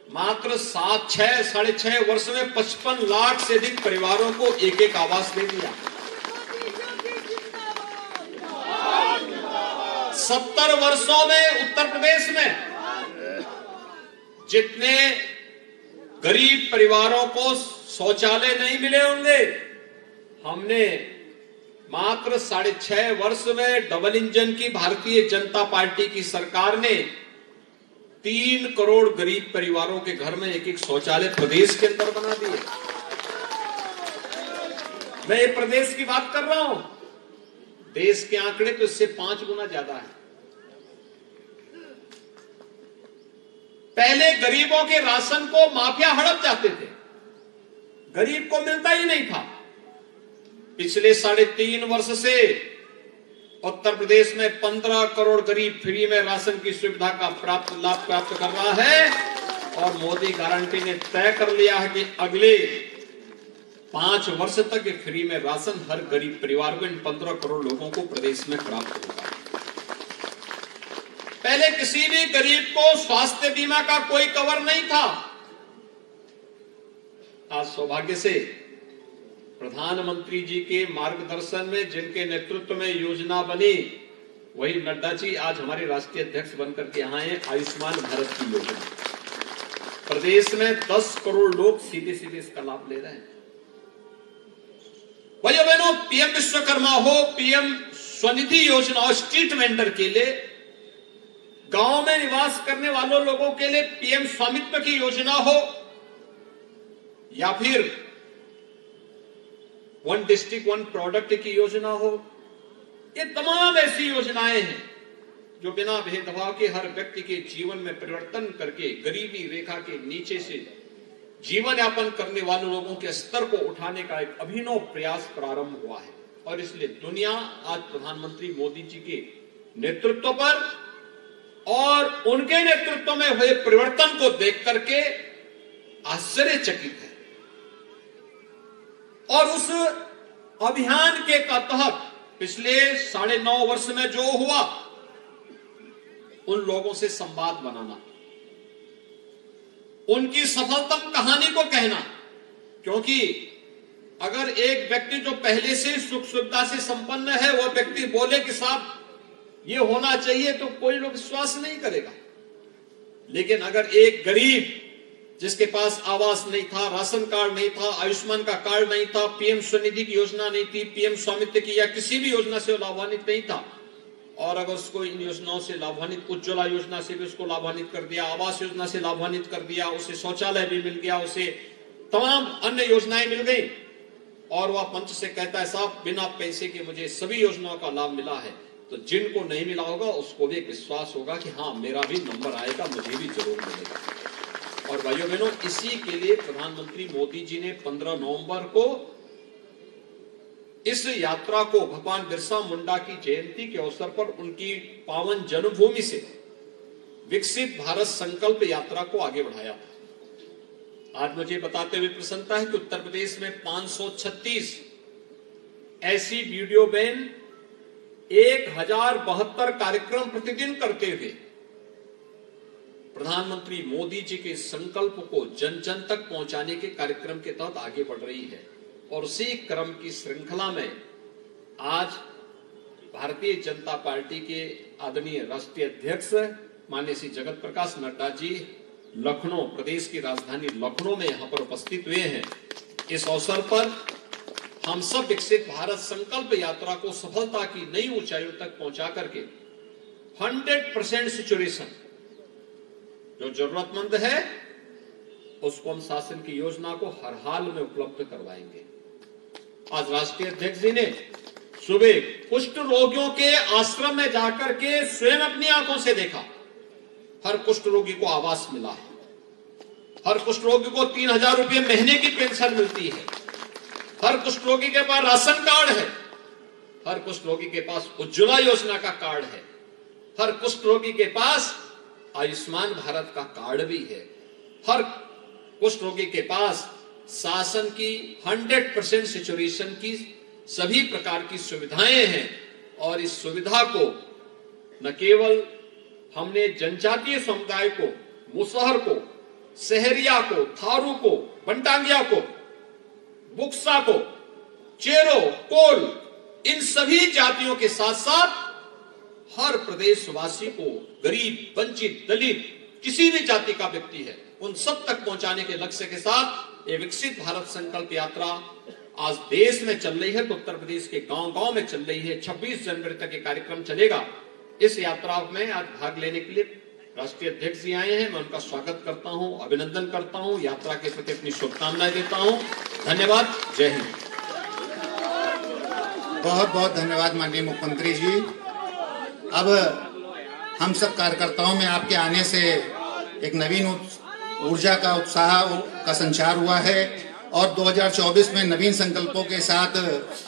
मात्र 6.5 वर्ष में 55 लाख से अधिक परिवारों को एक एक आवास दे दिया। 70 वर्षों में उत्तर प्रदेश में जितने गरीब परिवारों को शौचालय नहीं मिले होंगे, हमने मात्र 6.5 वर्ष में डबल इंजन की भारतीय जनता पार्टी की सरकार ने 3 करोड़ गरीब परिवारों के घर में एक एक शौचालय प्रदेश के अंदर बना दिए। मैं ये प्रदेश की बात कर रहा हूं, देश के आंकड़े तो इससे 5 गुना ज्यादा है। पहले गरीबों के राशन को माफिया हड़प जाते थे, गरीब को मिलता ही नहीं था। पिछले 3.5 वर्ष से उत्तर प्रदेश में 15 करोड़ गरीब फ्री में राशन की सुविधा का लाभ प्राप्त कर रहा है। और मोदी गारंटी ने तय कर लिया है कि अगले 5 वर्ष तक ये फ्री में राशन हर गरीब परिवार को, इन 15 करोड़ लोगों को प्रदेश में प्राप्त होगा। पहले किसी भी गरीब को स्वास्थ्य बीमा का कोई कवर नहीं था। आज सौभाग्य से प्रधानमंत्री जी के मार्गदर्शन में, जिनके नेतृत्व में योजना बनी, वही नड्डा जी आज हमारे राष्ट्रीय अध्यक्ष बनकर के यहाँ आए। आयुष्मान भारत की योजना, प्रदेश में 10 करोड़ लोग सीधे सीधे इसका लाभ ले रहे हैं। भाइयों बहनों, पीएम विश्वकर्मा हो, पीएम स्वनिधि योजना हो, स्ट्रीट वेंडर के लिए, गांव में निवास करने वालों लोगों के लिए पीएम स्वामित्व की योजना हो, या फिर 1 डिस्ट्रिक्ट 1 प्रोडक्ट की योजना हो, ये तमाम ऐसी योजनाएं हैं जो बिना भेदभाव के हर व्यक्ति के जीवन में परिवर्तन करके गरीबी रेखा के नीचे से जीवन यापन करने वाले लोगों के स्तर को उठाने का एक अभिनव प्रयास प्रारंभ हुआ है। और इसलिए दुनिया आज प्रधानमंत्री मोदी जी के नेतृत्व पर और उनके नेतृत्व में हुए परिवर्तन को देख करके आश्चर्यचकित है। और उस अभियान के तहत पिछले 9.5 वर्ष में जो हुआ, उन लोगों से संवाद बनाना, उनकी सफलतम कहानी को कहना। क्योंकि अगर एक व्यक्ति जो पहले से सुख सुविधा से संपन्न है, वह व्यक्ति बोले कि साहब ये होना चाहिए, तो कोई लोग विश्वास नहीं करेगा। लेकिन अगर एक गरीब जिसके पास आवास नहीं था, राशन कार्ड नहीं था, आयुष्मान का कार्ड नहीं था, पीएम स्वनिधि की योजना नहीं थी, पीएम स्वामित्व की या किसी भी योजना से लाभान्वित नहीं था, और अगर उसको इन योजनाओं से लाभान्वित, उज्ज्वला योजना से भी उसको लाभान्वित कर दिया, आवास योजना से लाभान्वित कर दिया, उसे शौचालय भी मिल गया, उसे तमाम अन्य योजनाएं मिल गई, और वह मंच से कहता है साहब बिना पैसे के मुझे सभी योजनाओं का लाभ मिला है, तो जिनको नहीं मिला होगा उसको भी एक विश्वास होगा कि हाँ मेरा भी नंबर आएगा, मुझे भी जरूर मिलेगा। और भाइयों बहनों, इसी के लिए प्रधानमंत्री मोदी जी ने 15 नवंबर को इस यात्रा को भगवान बिरसा मुंडा की जयंती के अवसर पर उनकी पावन जन्मभूमि से विकसित भारत संकल्प यात्रा को आगे बढ़ाया। आज मुझे बताते हुए प्रसन्नता है कि उत्तर प्रदेश में 536 ऐसी वीडियो वैन 1072 कार्यक्रम प्रतिदिन करते हुए प्रधानमंत्री मोदी जी के संकल्प को जन जन तक पहुंचाने के कार्यक्रम के तहत आगे बढ़ रही है। और उसी क्रम की श्रृंखला में आज भारतीय जनता पार्टी के आदरणीय राष्ट्रीय अध्यक्ष माननीय श्री जगत प्रकाश नड्डा जी लखनऊ, प्रदेश की राजधानी लखनऊ में यहां पर उपस्थित हुए हैं। इस अवसर पर हम सब विकसित भारत संकल्प यात्रा को सफलता की नई ऊंचाइयों तक पहुंचा करके 100% सिचुएशन जो जरूरतमंद है उसको हम शासन की योजना को हर हाल में उपलब्ध करवाएंगे। आज राष्ट्रीय अध्यक्ष जी ने सुबह कुष्ठ रोगियों के आश्रम में जाकर के स्वयं अपनी आंखों से देखा। हर कुष्ठ रोगी को आवास मिला है, हर कुष्ठ रोगी को 3000 रुपये महीने की पेंशन मिलती है, हर कुष्ठ रोगी के पास राशन कार्ड है, हर कुष्ठ रोगी के पास उज्ज्वला योजना का कार्ड है, हर कुष्ठ रोगी के पास आयुष्मान भारत का कार्ड भी है, हर कुष्ठ रोगी के पास शासन की 100% सिचुएशन की सभी प्रकार की सुविधाएं हैं। और इस सुविधा को न केवल हमने जनजातीय समुदाय को, मुसहर को, सहरिया को, थारू को, बंटांगिया को, बुक्सा को, चेरो, कोल, इन सभी जातियों के साथ साथ हर प्रदेशवासी को, गरीब, वंचित, दलित, किसी भी जाति का व्यक्ति है, उन सब तक पहुंचाने के लक्ष्य के साथ ये विकसित भारत संकल्प यात्रा आज देश में चल रही है। तो उत्तर प्रदेश के गांव-गांव में चल रही है। 26 जनवरी तक ये कार्यक्रम चलेगा। इस यात्रा में आज भाग लेने के लिए राष्ट्रीय अध्यक्ष जी आए हैं। मैं उनका स्वागत करता हूं, अभिनंदन करता हूं, यात्रा के प्रति अपनी शुभकामनाएं देता हूं। धन्यवाद। जय हिंद। बहुत बहुत धन्यवाद माननीय मुख्यमंत्री जी। अब हम सब कार्यकर्ताओं में आपके आने से एक नवीन ऊर्जा का, उत्साह का संचार हुआ है और 2024 में नवीन संकल्पों के साथ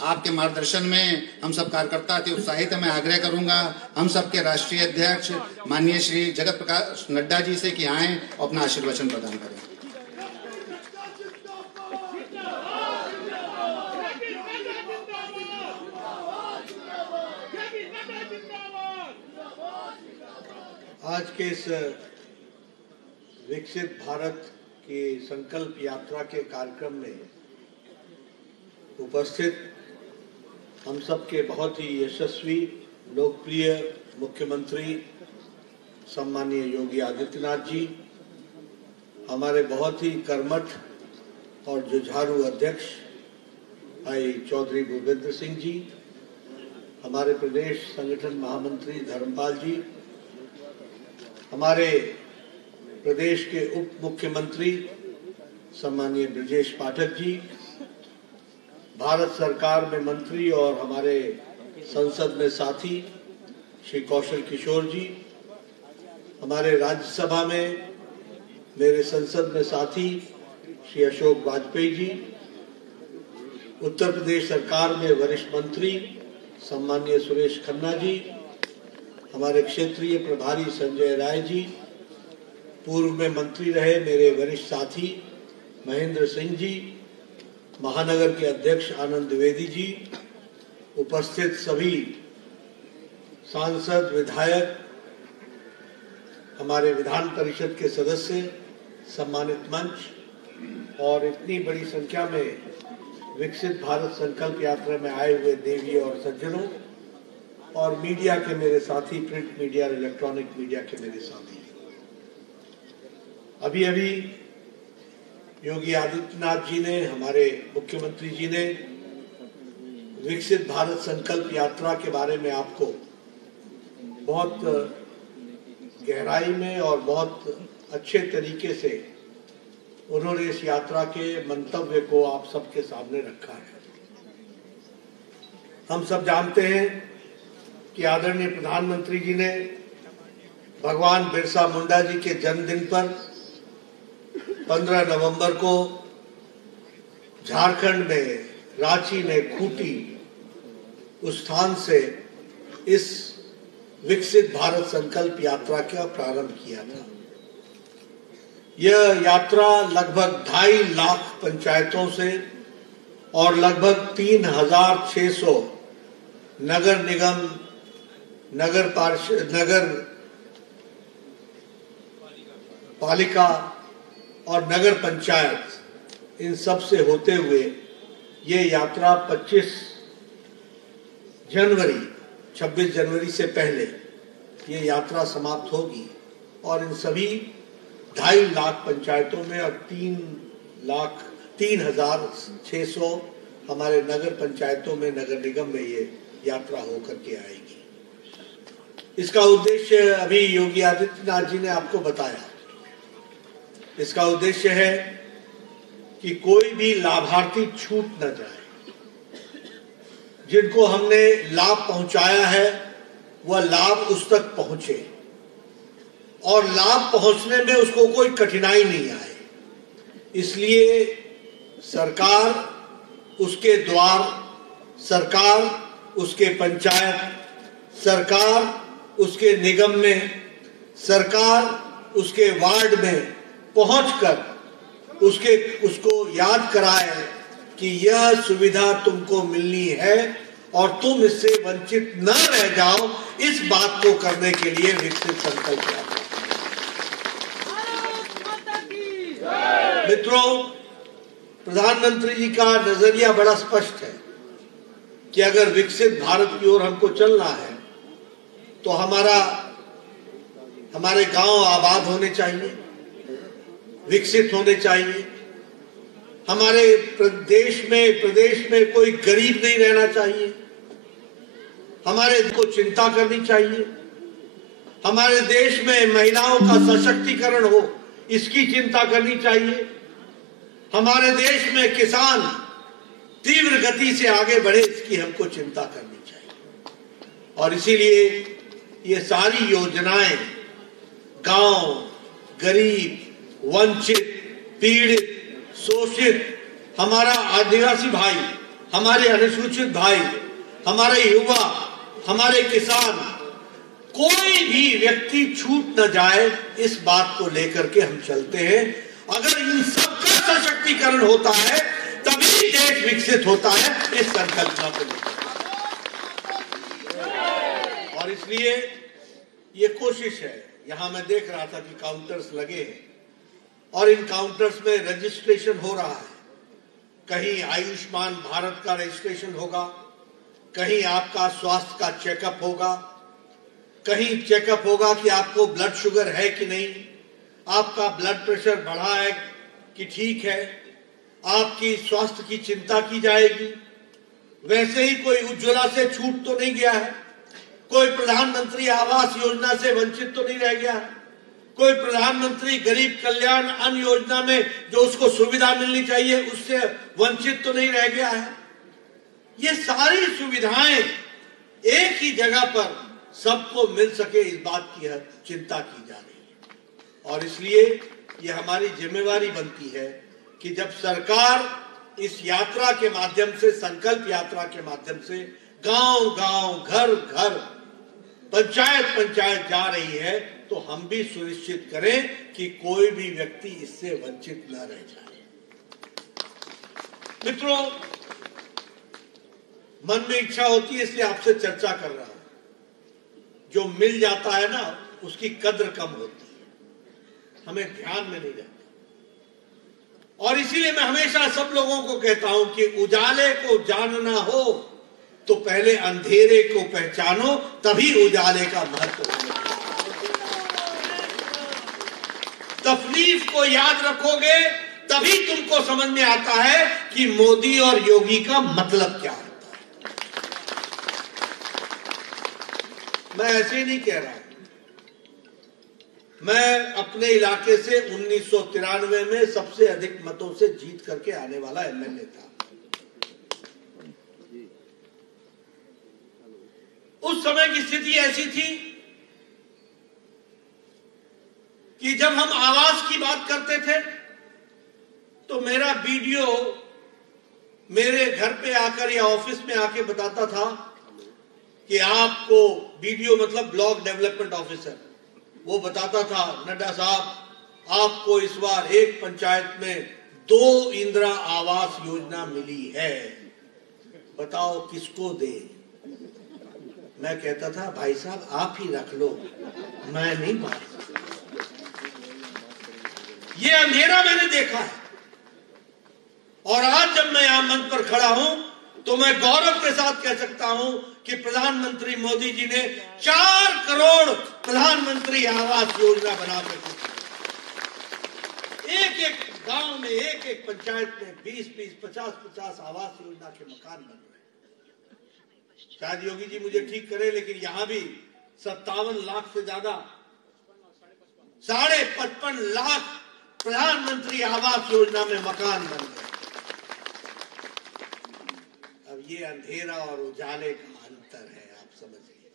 आपके मार्गदर्शन में हम सब कार्यकर्ता अति उत्साहित हैं। मैं आग्रह करूंगा हम सबके राष्ट्रीय अध्यक्ष माननीय श्री जगत प्रकाश नड्डा जी से कि आएं और अपना आशीर्वचन प्रदान करें। आज के इस विकसित भारत की संकल्प यात्रा के कार्यक्रम में उपस्थित हम सबके बहुत ही यशस्वी, लोकप्रिय मुख्यमंत्री सम्माननीय योगी आदित्यनाथ जी, हमारे बहुत ही कर्मठ और जुझारू अध्यक्ष भाई चौधरी भूपेंद्र सिंह जी, हमारे प्रदेश संगठन महामंत्री धर्मपाल जी, हमारे प्रदेश के उप मुख्यमंत्री सम्माननीय ब्रजेश पाठक जी, भारत सरकार में मंत्री और हमारे संसद में साथी श्री कौशल किशोर जी, हमारे राज्यसभा में मेरे संसद में साथी श्री अशोक वाजपेयी जी, उत्तर प्रदेश सरकार में वरिष्ठ मंत्री सम्माननीय सुरेश खन्ना जी, हमारे क्षेत्रीय प्रभारी संजय राय जी, पूर्व में मंत्री रहे मेरे वरिष्ठ साथी महेंद्र सिंह जी, महानगर के अध्यक्ष आनंद द्विवेदी जी, उपस्थित सभी सांसद, विधायक, हमारे विधान परिषद के सदस्य, सम्मानित मंच और इतनी बड़ी संख्या में विकसित भारत संकल्प यात्रा में आए हुए देवी और सज्जनों और मीडिया के मेरे साथी, प्रिंट मीडिया और इलेक्ट्रॉनिक मीडिया के मेरे साथी। अभी अभी योगी आदित्यनाथ जी ने, हमारे मुख्यमंत्री जी ने विकसित भारत संकल्प यात्रा के बारे में आपको बहुत गहराई में और बहुत अच्छे तरीके से उन्होंने इस यात्रा के मंतव्य को आप सबके सामने रखा है। हम सब जानते हैं कि आदरणीय प्रधानमंत्री जी ने भगवान बिरसा मुंडा जी के जन्मदिन पर 15 नवंबर को झारखंड में रांची में खूंटी उस स्थान से इस विकसित भारत संकल्प यात्रा का प्रारंभ किया था। यह यात्रा लगभग 2.5 लाख पंचायतों से और लगभग 3600 नगर निगम, नगर पालिका और नगर पंचायत, इन सब से होते हुए ये यात्रा 26 जनवरी से पहले ये यात्रा समाप्त होगी और इन सभी 2.5 लाख पंचायतों में और 3,600 हमारे नगर पंचायतों में, नगर निगम में ये यात्रा होकर के आएगी। इसका उद्देश्य अभी योगी आदित्यनाथ जी ने आपको बताया। इसका उद्देश्य है कि कोई भी लाभार्थी छूट न जाए। जिनको हमने लाभ पहुंचाया है वह लाभ उस तक पहुंचे और लाभ पहुंचने में उसको कोई कठिनाई नहीं आए। इसलिए सरकार, उसके द्वार, सरकार उसके पंचायत, सरकार उसके निगम में, सरकार उसके वार्ड में पहुंचकर उसको याद कराए कि यह सुविधा तुमको मिलनी है और तुम इससे वंचित न रह जाओ। इस बात को करने के लिए विकसित संकल्प यात्रा। मित्रों, प्रधानमंत्री जी का नजरिया बड़ा स्पष्ट है कि अगर विकसित भारत की ओर हमको चलना है तो हमारे गांव आबाद होने चाहिए, विकसित होने चाहिए। हमारे प्रदेश में कोई गरीब नहीं रहना चाहिए। हमारे को चिंता करनी चाहिए। हमारे देश में महिलाओं का सशक्तिकरण हो, इसकी चिंता करनी चाहिए। हमारे देश में किसान तीव्र गति से आगे बढ़े, इसकी हमको चिंता करनी चाहिए। और इसीलिए ये सारी योजनाएं गांव, गरीब, वंचित, पीड़ित, शोषित, हमारा आदिवासी भाई, हमारे अनुसूचित भाई, हमारे युवा, हमारे किसान, कोई भी व्यक्ति छूट न जाए, इस बात को लेकर के हम चलते हैं। अगर इन सबका सशक्तिकरण होता है तभी देश विकसित होता है, इस संकल्पना को लेकर। और इसलिए ये कोशिश है। यहां मैं देख रहा था कि काउंटर्स लगे हैं और इन काउंटर्स में रजिस्ट्रेशन हो रहा है। कहीं आयुष्मान भारत का रजिस्ट्रेशन होगा, कहीं आपका स्वास्थ्य का चेकअप होगा, कहीं चेकअप होगा कि आपको ब्लड शुगर है कि नहीं, आपका ब्लड प्रेशर बढ़ा है कि ठीक है, आपकी स्वास्थ्य की चिंता की जाएगी। वैसे ही कोई उज्ज्वला से छूट तो नहीं गया है, कोई प्रधानमंत्री आवास योजना से वंचित तो नहीं रह गया है, कोई प्रधानमंत्री गरीब कल्याण अन्न योजना में जो उसको सुविधा मिलनी चाहिए उससे वंचित तो नहीं रह गया है। ये सारी सुविधाएं एक ही जगह पर सबको मिल सके, इस बात की चिंता की जा रही है। और इसलिए ये हमारी जिम्मेवारी बनती है कि जब सरकार इस यात्रा के माध्यम से, संकल्प यात्रा के माध्यम से गांव गांव, घर घर, पंचायत पंचायत जा रही है, तो हम भी सुनिश्चित करें कि कोई भी व्यक्ति इससे वंचित न रह जाए। मित्रों, मन में इच्छा होती है इसलिए आपसे चर्चा कर रहा हूं। जो मिल जाता है ना, उसकी कद्र कम होती है, हमें ध्यान में नहीं रहता। और इसीलिए मैं हमेशा सब लोगों को कहता हूं कि उजाले को जानना हो तो पहले अंधेरे को पहचानो, तभी उजाले का महत्व समझो। तकलीफ को याद रखोगे तभी तुमको समझ में आता है कि मोदी और योगी का मतलब क्या होता है। मैं ऐसे ही नहीं कह रहा, मैं अपने इलाके से 1993 में सबसे अधिक मतों से जीत करके आने वाला एमएलए था। उस समय की स्थिति ऐसी थी कि जब हम आवास की बात करते थे तो मेरा बीडीओ मेरे घर पे आकर या ऑफिस में आके बताता था कि आपको, बीडीओ मतलब ब्लॉक डेवलपमेंट ऑफिसर, वो बताता था, नड्डा साहब आपको इस बार एक पंचायत में 2 इंदिरा आवास योजना मिली है, बताओ किसको दे? मैं कहता था भाई साहब आप ही रख लो, मैं नहीं मार सकता। ये अंधेरा मैंने देखा है, और आज जब मैं यहां मंच पर खड़ा हूं तो मैं गौरव के साथ कह सकता हूं कि प्रधानमंत्री मोदी जी ने 4 करोड़ प्रधानमंत्री आवास योजना बनाकर एक एक गांव में, एक एक पंचायत में 20-20, 50-50 आवास योजना के मकान बन रहे हैं। शायद योगी जी मुझे ठीक करे, लेकिन यहां भी 57 लाख से ज्यादा, 55.5 लाख प्रधानमंत्री आवास योजना में मकान बन गए। अब ये अंधेरा और उजाले का अंतर है, आप समझ लीजिए।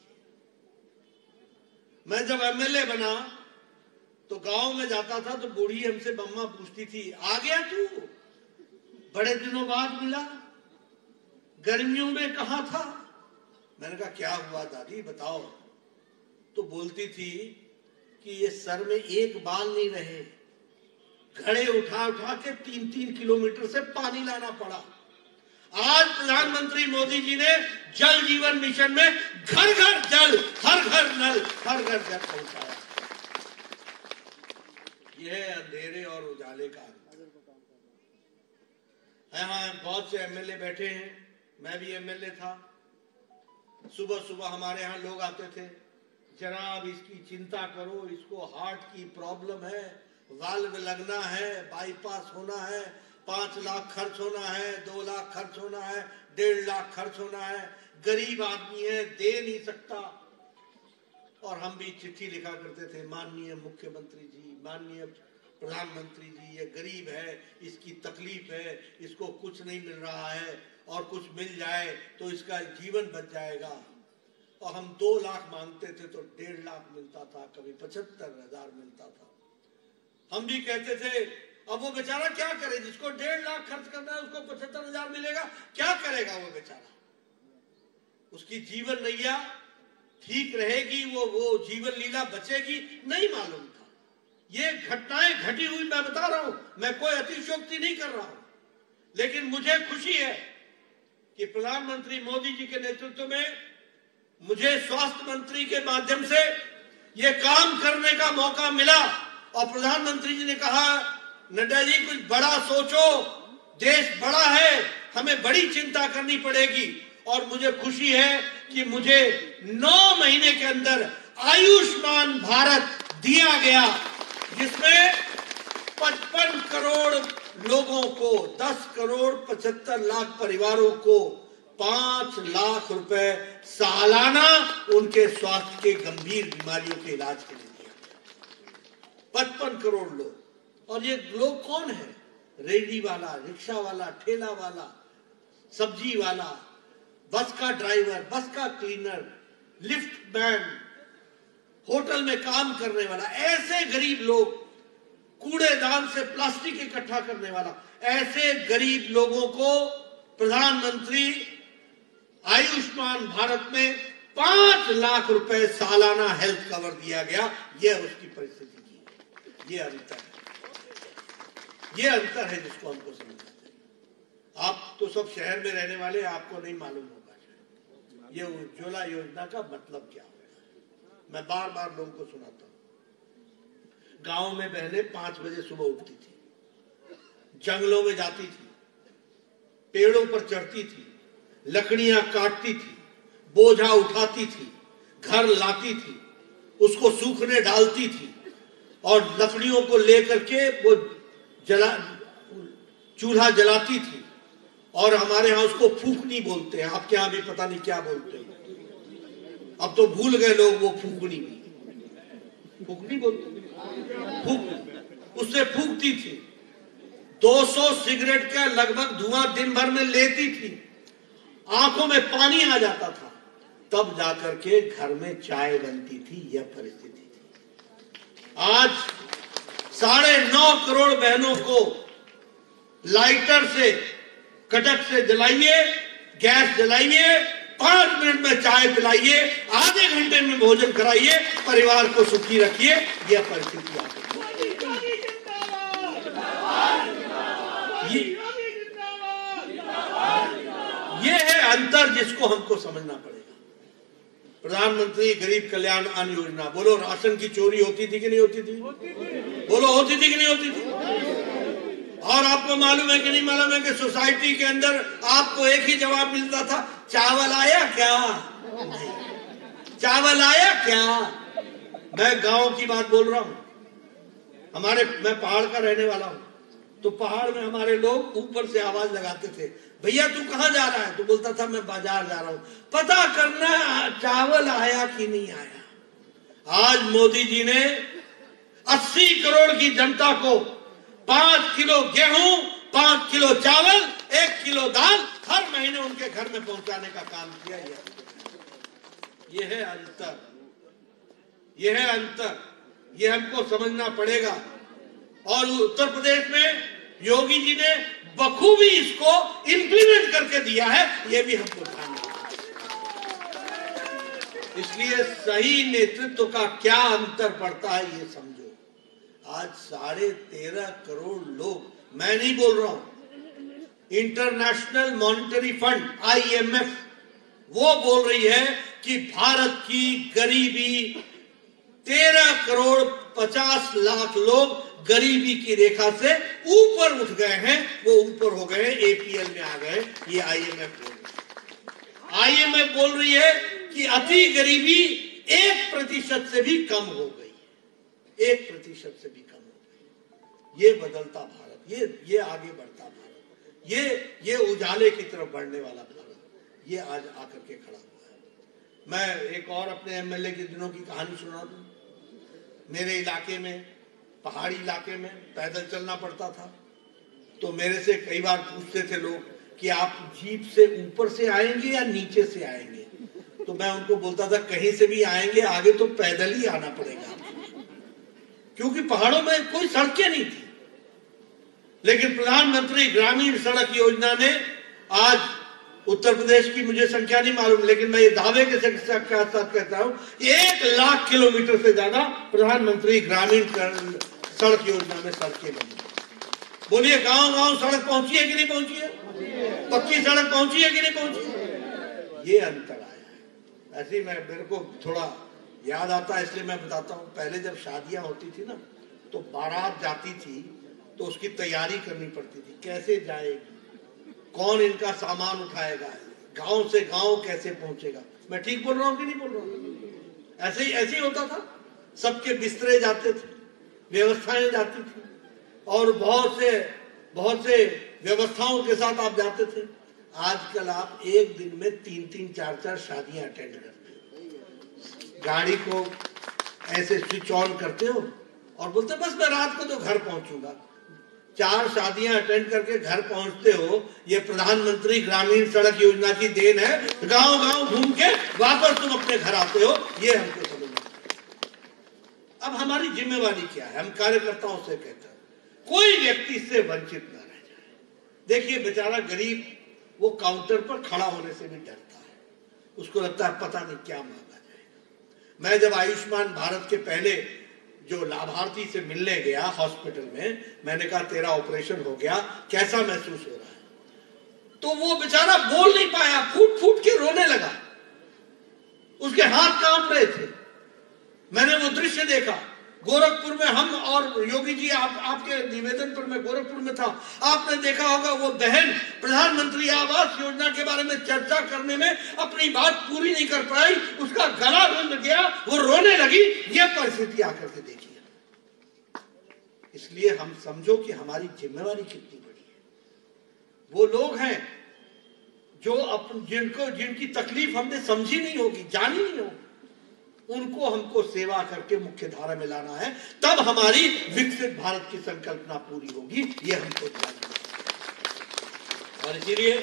मैं जब एमएलए बना तो गांव में जाता था तो बूढ़ी हमसे बम्मा पूछती थी, आ गया तू, बड़े दिनों बाद मिला, गर्मियों में कहां था? मैंने कहा क्या हुआ दादी बताओ। तो बोलती थी कि ये सर में एक बाल नहीं रहे, घड़े उठा उठा के 3-3 किलोमीटर से पानी लाना पड़ा। आज प्रधानमंत्री मोदी जी ने जल जीवन मिशन में घर घर जल, हर घर नल, हर घर जल पहुंचाया। यह अंधेरे और उजाले का यहाँ बहुत से एमएलए बैठे हैं, मैं भी एमएलए था। सुबह सुबह हमारे यहाँ लोग आते थे, जनाब इसकी चिंता करो, इसको हार्ट की प्रॉब्लम है, वाल्व लगना है, बाईपास होना है, 5 लाख खर्च होना है, 2 लाख खर्च होना है, 1.5 लाख खर्च होना है, गरीब आदमी है, दे नहीं सकता। और हम भी चिट्ठी लिखा करते थे, माननीय मुख्यमंत्री जी, माननीय प्रधानमंत्री जी, ये गरीब है, इसकी तकलीफ है, इसको कुछ नहीं मिल रहा है, और कुछ मिल जाए तो इसका जीवन बच जाएगा। और हम 2 लाख मांगते थे तो 1.5 लाख मिलता था, कभी 75,000 मिलता था। हम भी कहते थे अब वो बेचारा क्या करे, जिसको 1.5 लाख खर्च करना है उसको 75,000 मिलेगा, क्या करेगा वो बेचारा? उसकी जीवन नैया ठीक रहेगी, वो जीवन लीला बचेगी, नहीं मालूम था। ये घटनाएं घटी हुई मैं बता रहा हूं, मैं कोई अतिशयोक्ति नहीं कर रहा हूं, लेकिन मुझे खुशी है कि प्रधानमंत्री मोदी जी के नेतृत्व में मुझे स्वास्थ्य मंत्री के माध्यम से ये काम करने का मौका मिला। और प्रधानमंत्री जी ने कहा, नड्डा जी कुछ बड़ा सोचो, देश बड़ा है, हमें बड़ी चिंता करनी पड़ेगी। और मुझे खुशी है कि मुझे 9 महीने के अंदर आयुष्मान भारत दिया गया, जिसमें 55 करोड़ लोगों को, 10 करोड़ 75 लाख परिवारों को 5 लाख रुपए सालाना उनके स्वास्थ्य के गंभीर बीमारियों के इलाज के लिए दिया। 55 करोड़ लोग। और ये लोग कौन है? रेडी वाला, रिक्शा वाला, ठेला वाला, सब्जी वाला, बस का ड्राइवर, बस का क्लीनर, लिफ्ट मैन, होटल में काम करने वाला, ऐसे गरीब लोग, कूड़ेदान से प्लास्टिक इकट्ठा करने वाला, ऐसे गरीब लोगों को प्रधानमंत्री आयुष्मान भारत में 5 लाख रुपए सालाना हेल्थ कवर दिया गया। यह उसकी परिस्थिति की, ये अंतर है, ये अंतर है जिसको हमको समझना चाहिए। आप तो सब शहर में रहने वाले, आपको नहीं मालूम होगा ये उज्ज्वला योजना का मतलब क्या है। मैं बार बार लोगों को सुनाता हूं। गांव में बहनें 5 बजे सुबह उठती थी, जंगलों में जाती थी, पेड़ों पर चढ़ती थी, लकड़ियां काटती थी, बोझा उठाती थी, घर लाती थी, उसको सूखने डालती थी, और लकड़ियों को लेकर के वो चूल्हा जलाती थी। और हमारे यहाँ उसको फूकनी बोलते हैं, आपके यहाँ भी पता नहीं क्या बोलते हैं, अब तो भूल गए लोग वो फूकनी बोलते, फूक, उससे फूकती थी। 200 सिगरेट का लगभग धुआं दिन भर में लेती थी, आंखों में पानी आ जाता था, तब जाकर के घर में चाय बनती थी। यह परिस्थिति थी। आज 9.5 करोड़ बहनों को लाइटर से, कटक से जलाइए, गैस जलाइए, 5 मिनट में चाय पिलाइए, आधे घंटे में भोजन कराइए, परिवार को सुखी रखिए। यह परिस्थिति आ गई। ये है अंतर जिसको हमको समझना पड़ेगा। प्रधानमंत्री गरीब कल्याण अन्न योजना, बोलो राशन की चोरी होती थी कि नहीं होती थी? बोलो होती थी कि नहीं होती थी? और आपको मालूम है कि नहीं मालूम है कि सोसाइटी के अंदर आपको एक ही जवाब मिलता था, चावल आया क्या? चावल आया क्या? मैं गांव की बात बोल रहा हूं। मैं पहाड़ का रहने वाला हूं, तो पहाड़ में हमारे लोग ऊपर से आवाज लगाते थे, भैया तू कहां जा रहा है? तो बोलता था मैं बाजार जा रहा हूं, पता करना चावल आया कि नहीं आया। आज मोदी जी ने 80 करोड़ की जनता को 5 किलो गेहूं, 5 किलो चावल, 1 किलो दाल हर महीने उनके घर में पहुंचाने का काम किया। ये है अंतर, ये है अंतर, ये हमको समझना पड़ेगा। और उत्तर प्रदेश में योगी जी ने बखूबी इसको इंप्लीमेंट करके दिया है, ये भी हमको ध्यान रखना। इसलिए सही नेतृत्व का क्या अंतर पड़ता है ये समझो। आज 13.5 करोड़ लोग, मैं नहीं बोल रहा हूं, इंटरनेशनल मॉनिटरी फंड IMF वो बोल रही है कि भारत की गरीबी 13 करोड़ 50 लाख लोग गरीबी की रेखा से ऊपर उठ गए हैं, वो ऊपर हो गए, APL में आ गए। ये IMF बोल रही है। IMF बोल रही है कि अति गरीबी 1% से भी कम हो गई, 1% से भी कम हो गई। ये बदलता भारत, ये आगे बढ़ता भारत, ये उजाले की तरफ बढ़ने वाला भारत, ये आज आकर के खड़ा हुआ है। मैं एक और अपने MLA के दिनों की कहानी सुना दूं। मेरे इलाके में, पहाड़ी इलाके में पैदल चलना पड़ता था, तो मेरे से कई बार पूछते थे लोग कि आप जीप से ऊपर से आएंगे या नीचे से आएंगे? तो मैं उनको बोलता था कहीं से भी आएंगे, आगे तो पैदल ही आना पड़ेगा, क्योंकि पहाड़ों में कोई सड़कें नहीं थी। लेकिन प्रधानमंत्री ग्रामीण सड़क योजना ने आज उत्तर प्रदेश की मुझे संख्या नहीं मालूम, लेकिन मैं ये दावे के साथ कहता हूं 1 लाख किलोमीटर से ज्यादा प्रधानमंत्री ग्रामीण सड़क योजना में सड़कें बनी। बोलिए गांव-गांव सड़क पहुंची है कि नहीं पहुंची है? पक्की सड़क पहुंची है कि नहीं पहुंची है? ये अंतर आया है। ऐसे ही मेरे को थोड़ा याद आता है, इसलिए मैं बताता हूँ। पहले जब शादियां होती थी ना, तो बारात जाती थी तो उसकी तैयारी करनी पड़ती थी, कैसे जाएगी, कौन इनका सामान उठाएगा, गांव से गांव कैसे पहुंचेगा। मैं ठीक बोल रहा हूं कि नहीं बोल रहा हूं? ऐसे ही होता था। सबके बिस्तरे जाते थे, व्यवस्थाएं जाती थी, और बहुत से व्यवस्थाओं के साथ आप जाते थे। आजकल आप एक दिन में 3-3, 4-4 शादियां अटेंड करते हो। गाड़ी को ऐसे स्विच ऑन करते हो और बोलते बस मैं रात को तो घर पहुंचूंगा। 4 शादियां अटेंड करके घर पहुंचते हो। ये प्रधानमंत्री ग्रामीण सड़क योजना की देन है। गांव-गांव घूम के वापस तुम अपने घर आते हो। ये हमको समझना। अब हमारी जिम्मेवारी क्या है? हम कार्यकर्ताओं से कहते हैं कोई व्यक्ति से वंचित न रह जाए। देखिए बेचारा गरीब, वो काउंटर पर खड़ा होने से भी डरता है, उसको लगता है पता नहीं क्या मांगा जाएगा। मैं जब आयुष्मान भारत के पहले जो लाभार्थी से मिलने गया हॉस्पिटल में, मैंने कहा तेरा ऑपरेशन हो गया, कैसा महसूस हो रहा है? तो वो बेचारा बोल नहीं पाया, फूट फूट के रोने लगा, उसके हाथ कांप रहे थे। मैंने वो दृश्य देखा। गोरखपुर में हम और योगी जी, आपके निवेदन पर मैं गोरखपुर में था, आपने देखा होगा वो बहन प्रधानमंत्री आवास योजना के बारे में चर्चा करने में अपनी बात पूरी नहीं कर पाई, उसका गला रुंध गया, वो रोने लगी। ये परिस्थिति आकर के देखिए। इसलिए हम समझो कि हमारी जिम्मेवारी कितनी बड़ी है। वो लोग हैं जो जिनकी तकलीफ हमने समझी नहीं होगी, जानी नहीं होगी, उनको हमको सेवा करके मुख्य धारा में लाना है, तब हमारी विकसित भारत की संकल्पना पूरी होगी। ये हमको ध्यान रखना। और इसीलिए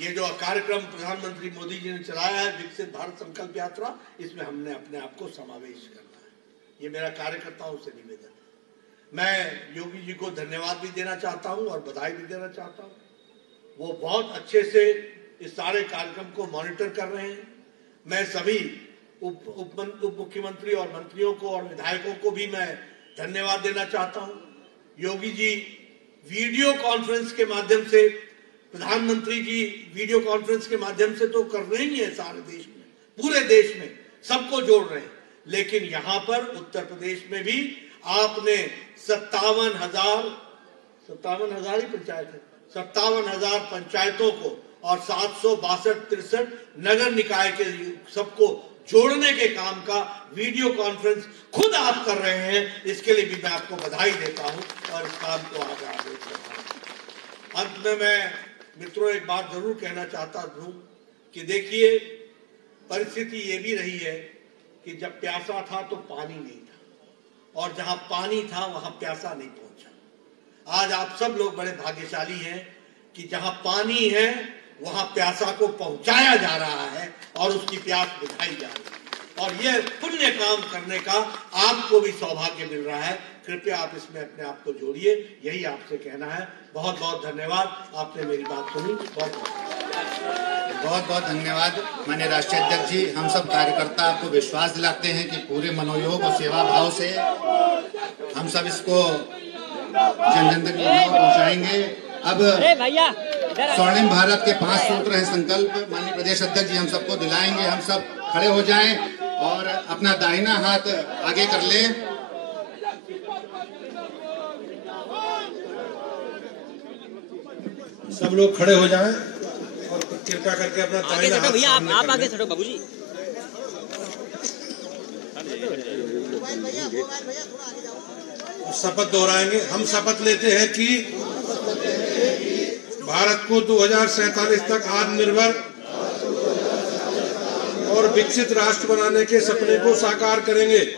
ये जो कार्यक्रम प्रधानमंत्री मोदी जी ने चलाया है, विकसित भारत संकल्प यात्रा, इसमें हमने अपने आप को समावेश करना है। ये मेरा कार्यकर्ताओं से निवेदन है। मैं योगी जी को धन्यवाद भी देना चाहता हूं और बधाई भी देना चाहता हूं। वो बहुत अच्छे से इस सारे कार्यक्रम को मॉनिटर कर रहे हैं। मैं सभी उप मुख्यमंत्री और मंत्रियों को और विधायकों को भी मैं धन्यवाद देना चाहता हूं। योगी जी वीडियो कॉन्फ्रेंस के माध्यम से, प्रधानमंत्री जी वीडियो कॉन्फ्रेंस के माध्यम से तो कर रहे ही है सारे देश में, पूरे देश में सबको जोड़ रहे हैं, लेकिन यहां पर उत्तर प्रदेश में भी आपने 57,000 ही पंचायत है, 57,000 पंचायतों को और 762-63 नगर निकाय के सबको जोड़ने के काम का वीडियो कॉन्फ्रेंस खुद आप कर रहे हैं। इसके लिए भी मैं आपको बधाई देता हूं और इस काम को आगे बढ़ाता हूं। अंत में मैं मित्रों एक बात जरूर कहना चाहता हूं कि देखिए, परिस्थिति ये भी रही है कि जब प्यासा था तो पानी नहीं था, और जहां पानी था वहां प्यासा नहीं पहुंचा। आज आप सब लोग बड़े भाग्यशाली हैं कि जहां पानी है वहां प्यासा को पहुंचाया जा रहा है और उसकी प्यास बुझाई जा रही है, और यह पुण्य काम करने का आपको भी सौभाग्य मिल रहा है। कृपया आप इसमें अपने आप को जोड़िए, यही आपसे कहना है। बहुत बहुत धन्यवाद, आपने मेरी बात सुनी। बहुत बहुत धन्यवाद माननीय राष्ट्रीय अध्यक्ष जी। हम सब कार्यकर्ता आपको विश्वास दिलाते हैं कि पूरे मनोयोग और सेवा भाव से हम सब इसको जन जन तक पहुंचाएंगे। अब स्वर्णिम भारत के 5 सूत्र हैं संकल्प, माननीय प्रदेश अध्यक्ष जी हम सबको दिलाएंगे। हम सब खड़े हो जाएं और अपना दाहिना हाथ आगे कर लें। सब लोग खड़े हो जाएं और कृपया करके अपना दाहिना हाथ भैया आप आगे चढ़ो बाबूजी। शपथ दोहराएंगे। हम शपथ लेते हैं कि भारत को 2047 तक आत्मनिर्भर और विकसित राष्ट्र बनाने के सपने को साकार करेंगे।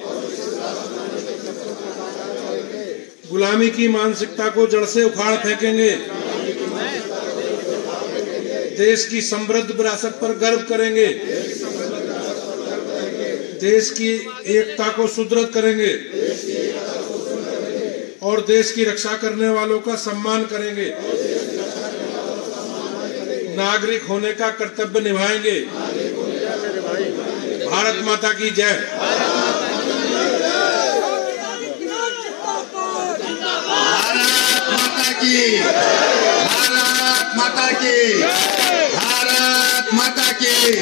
गुलामी की मानसिकता को जड़ से उखाड़ फेंकेंगे। देश की समृद्ध विरासत पर गर्व करेंगे। देश की एकता को सुदृढ़ करेंगे और देश की रक्षा करने वालों का सम्मान करेंगे। नागरिक होने का कर्तव्य निभाएंगे। भारत माता की जय। भारत माता की, भारत माता की, भारत माता की।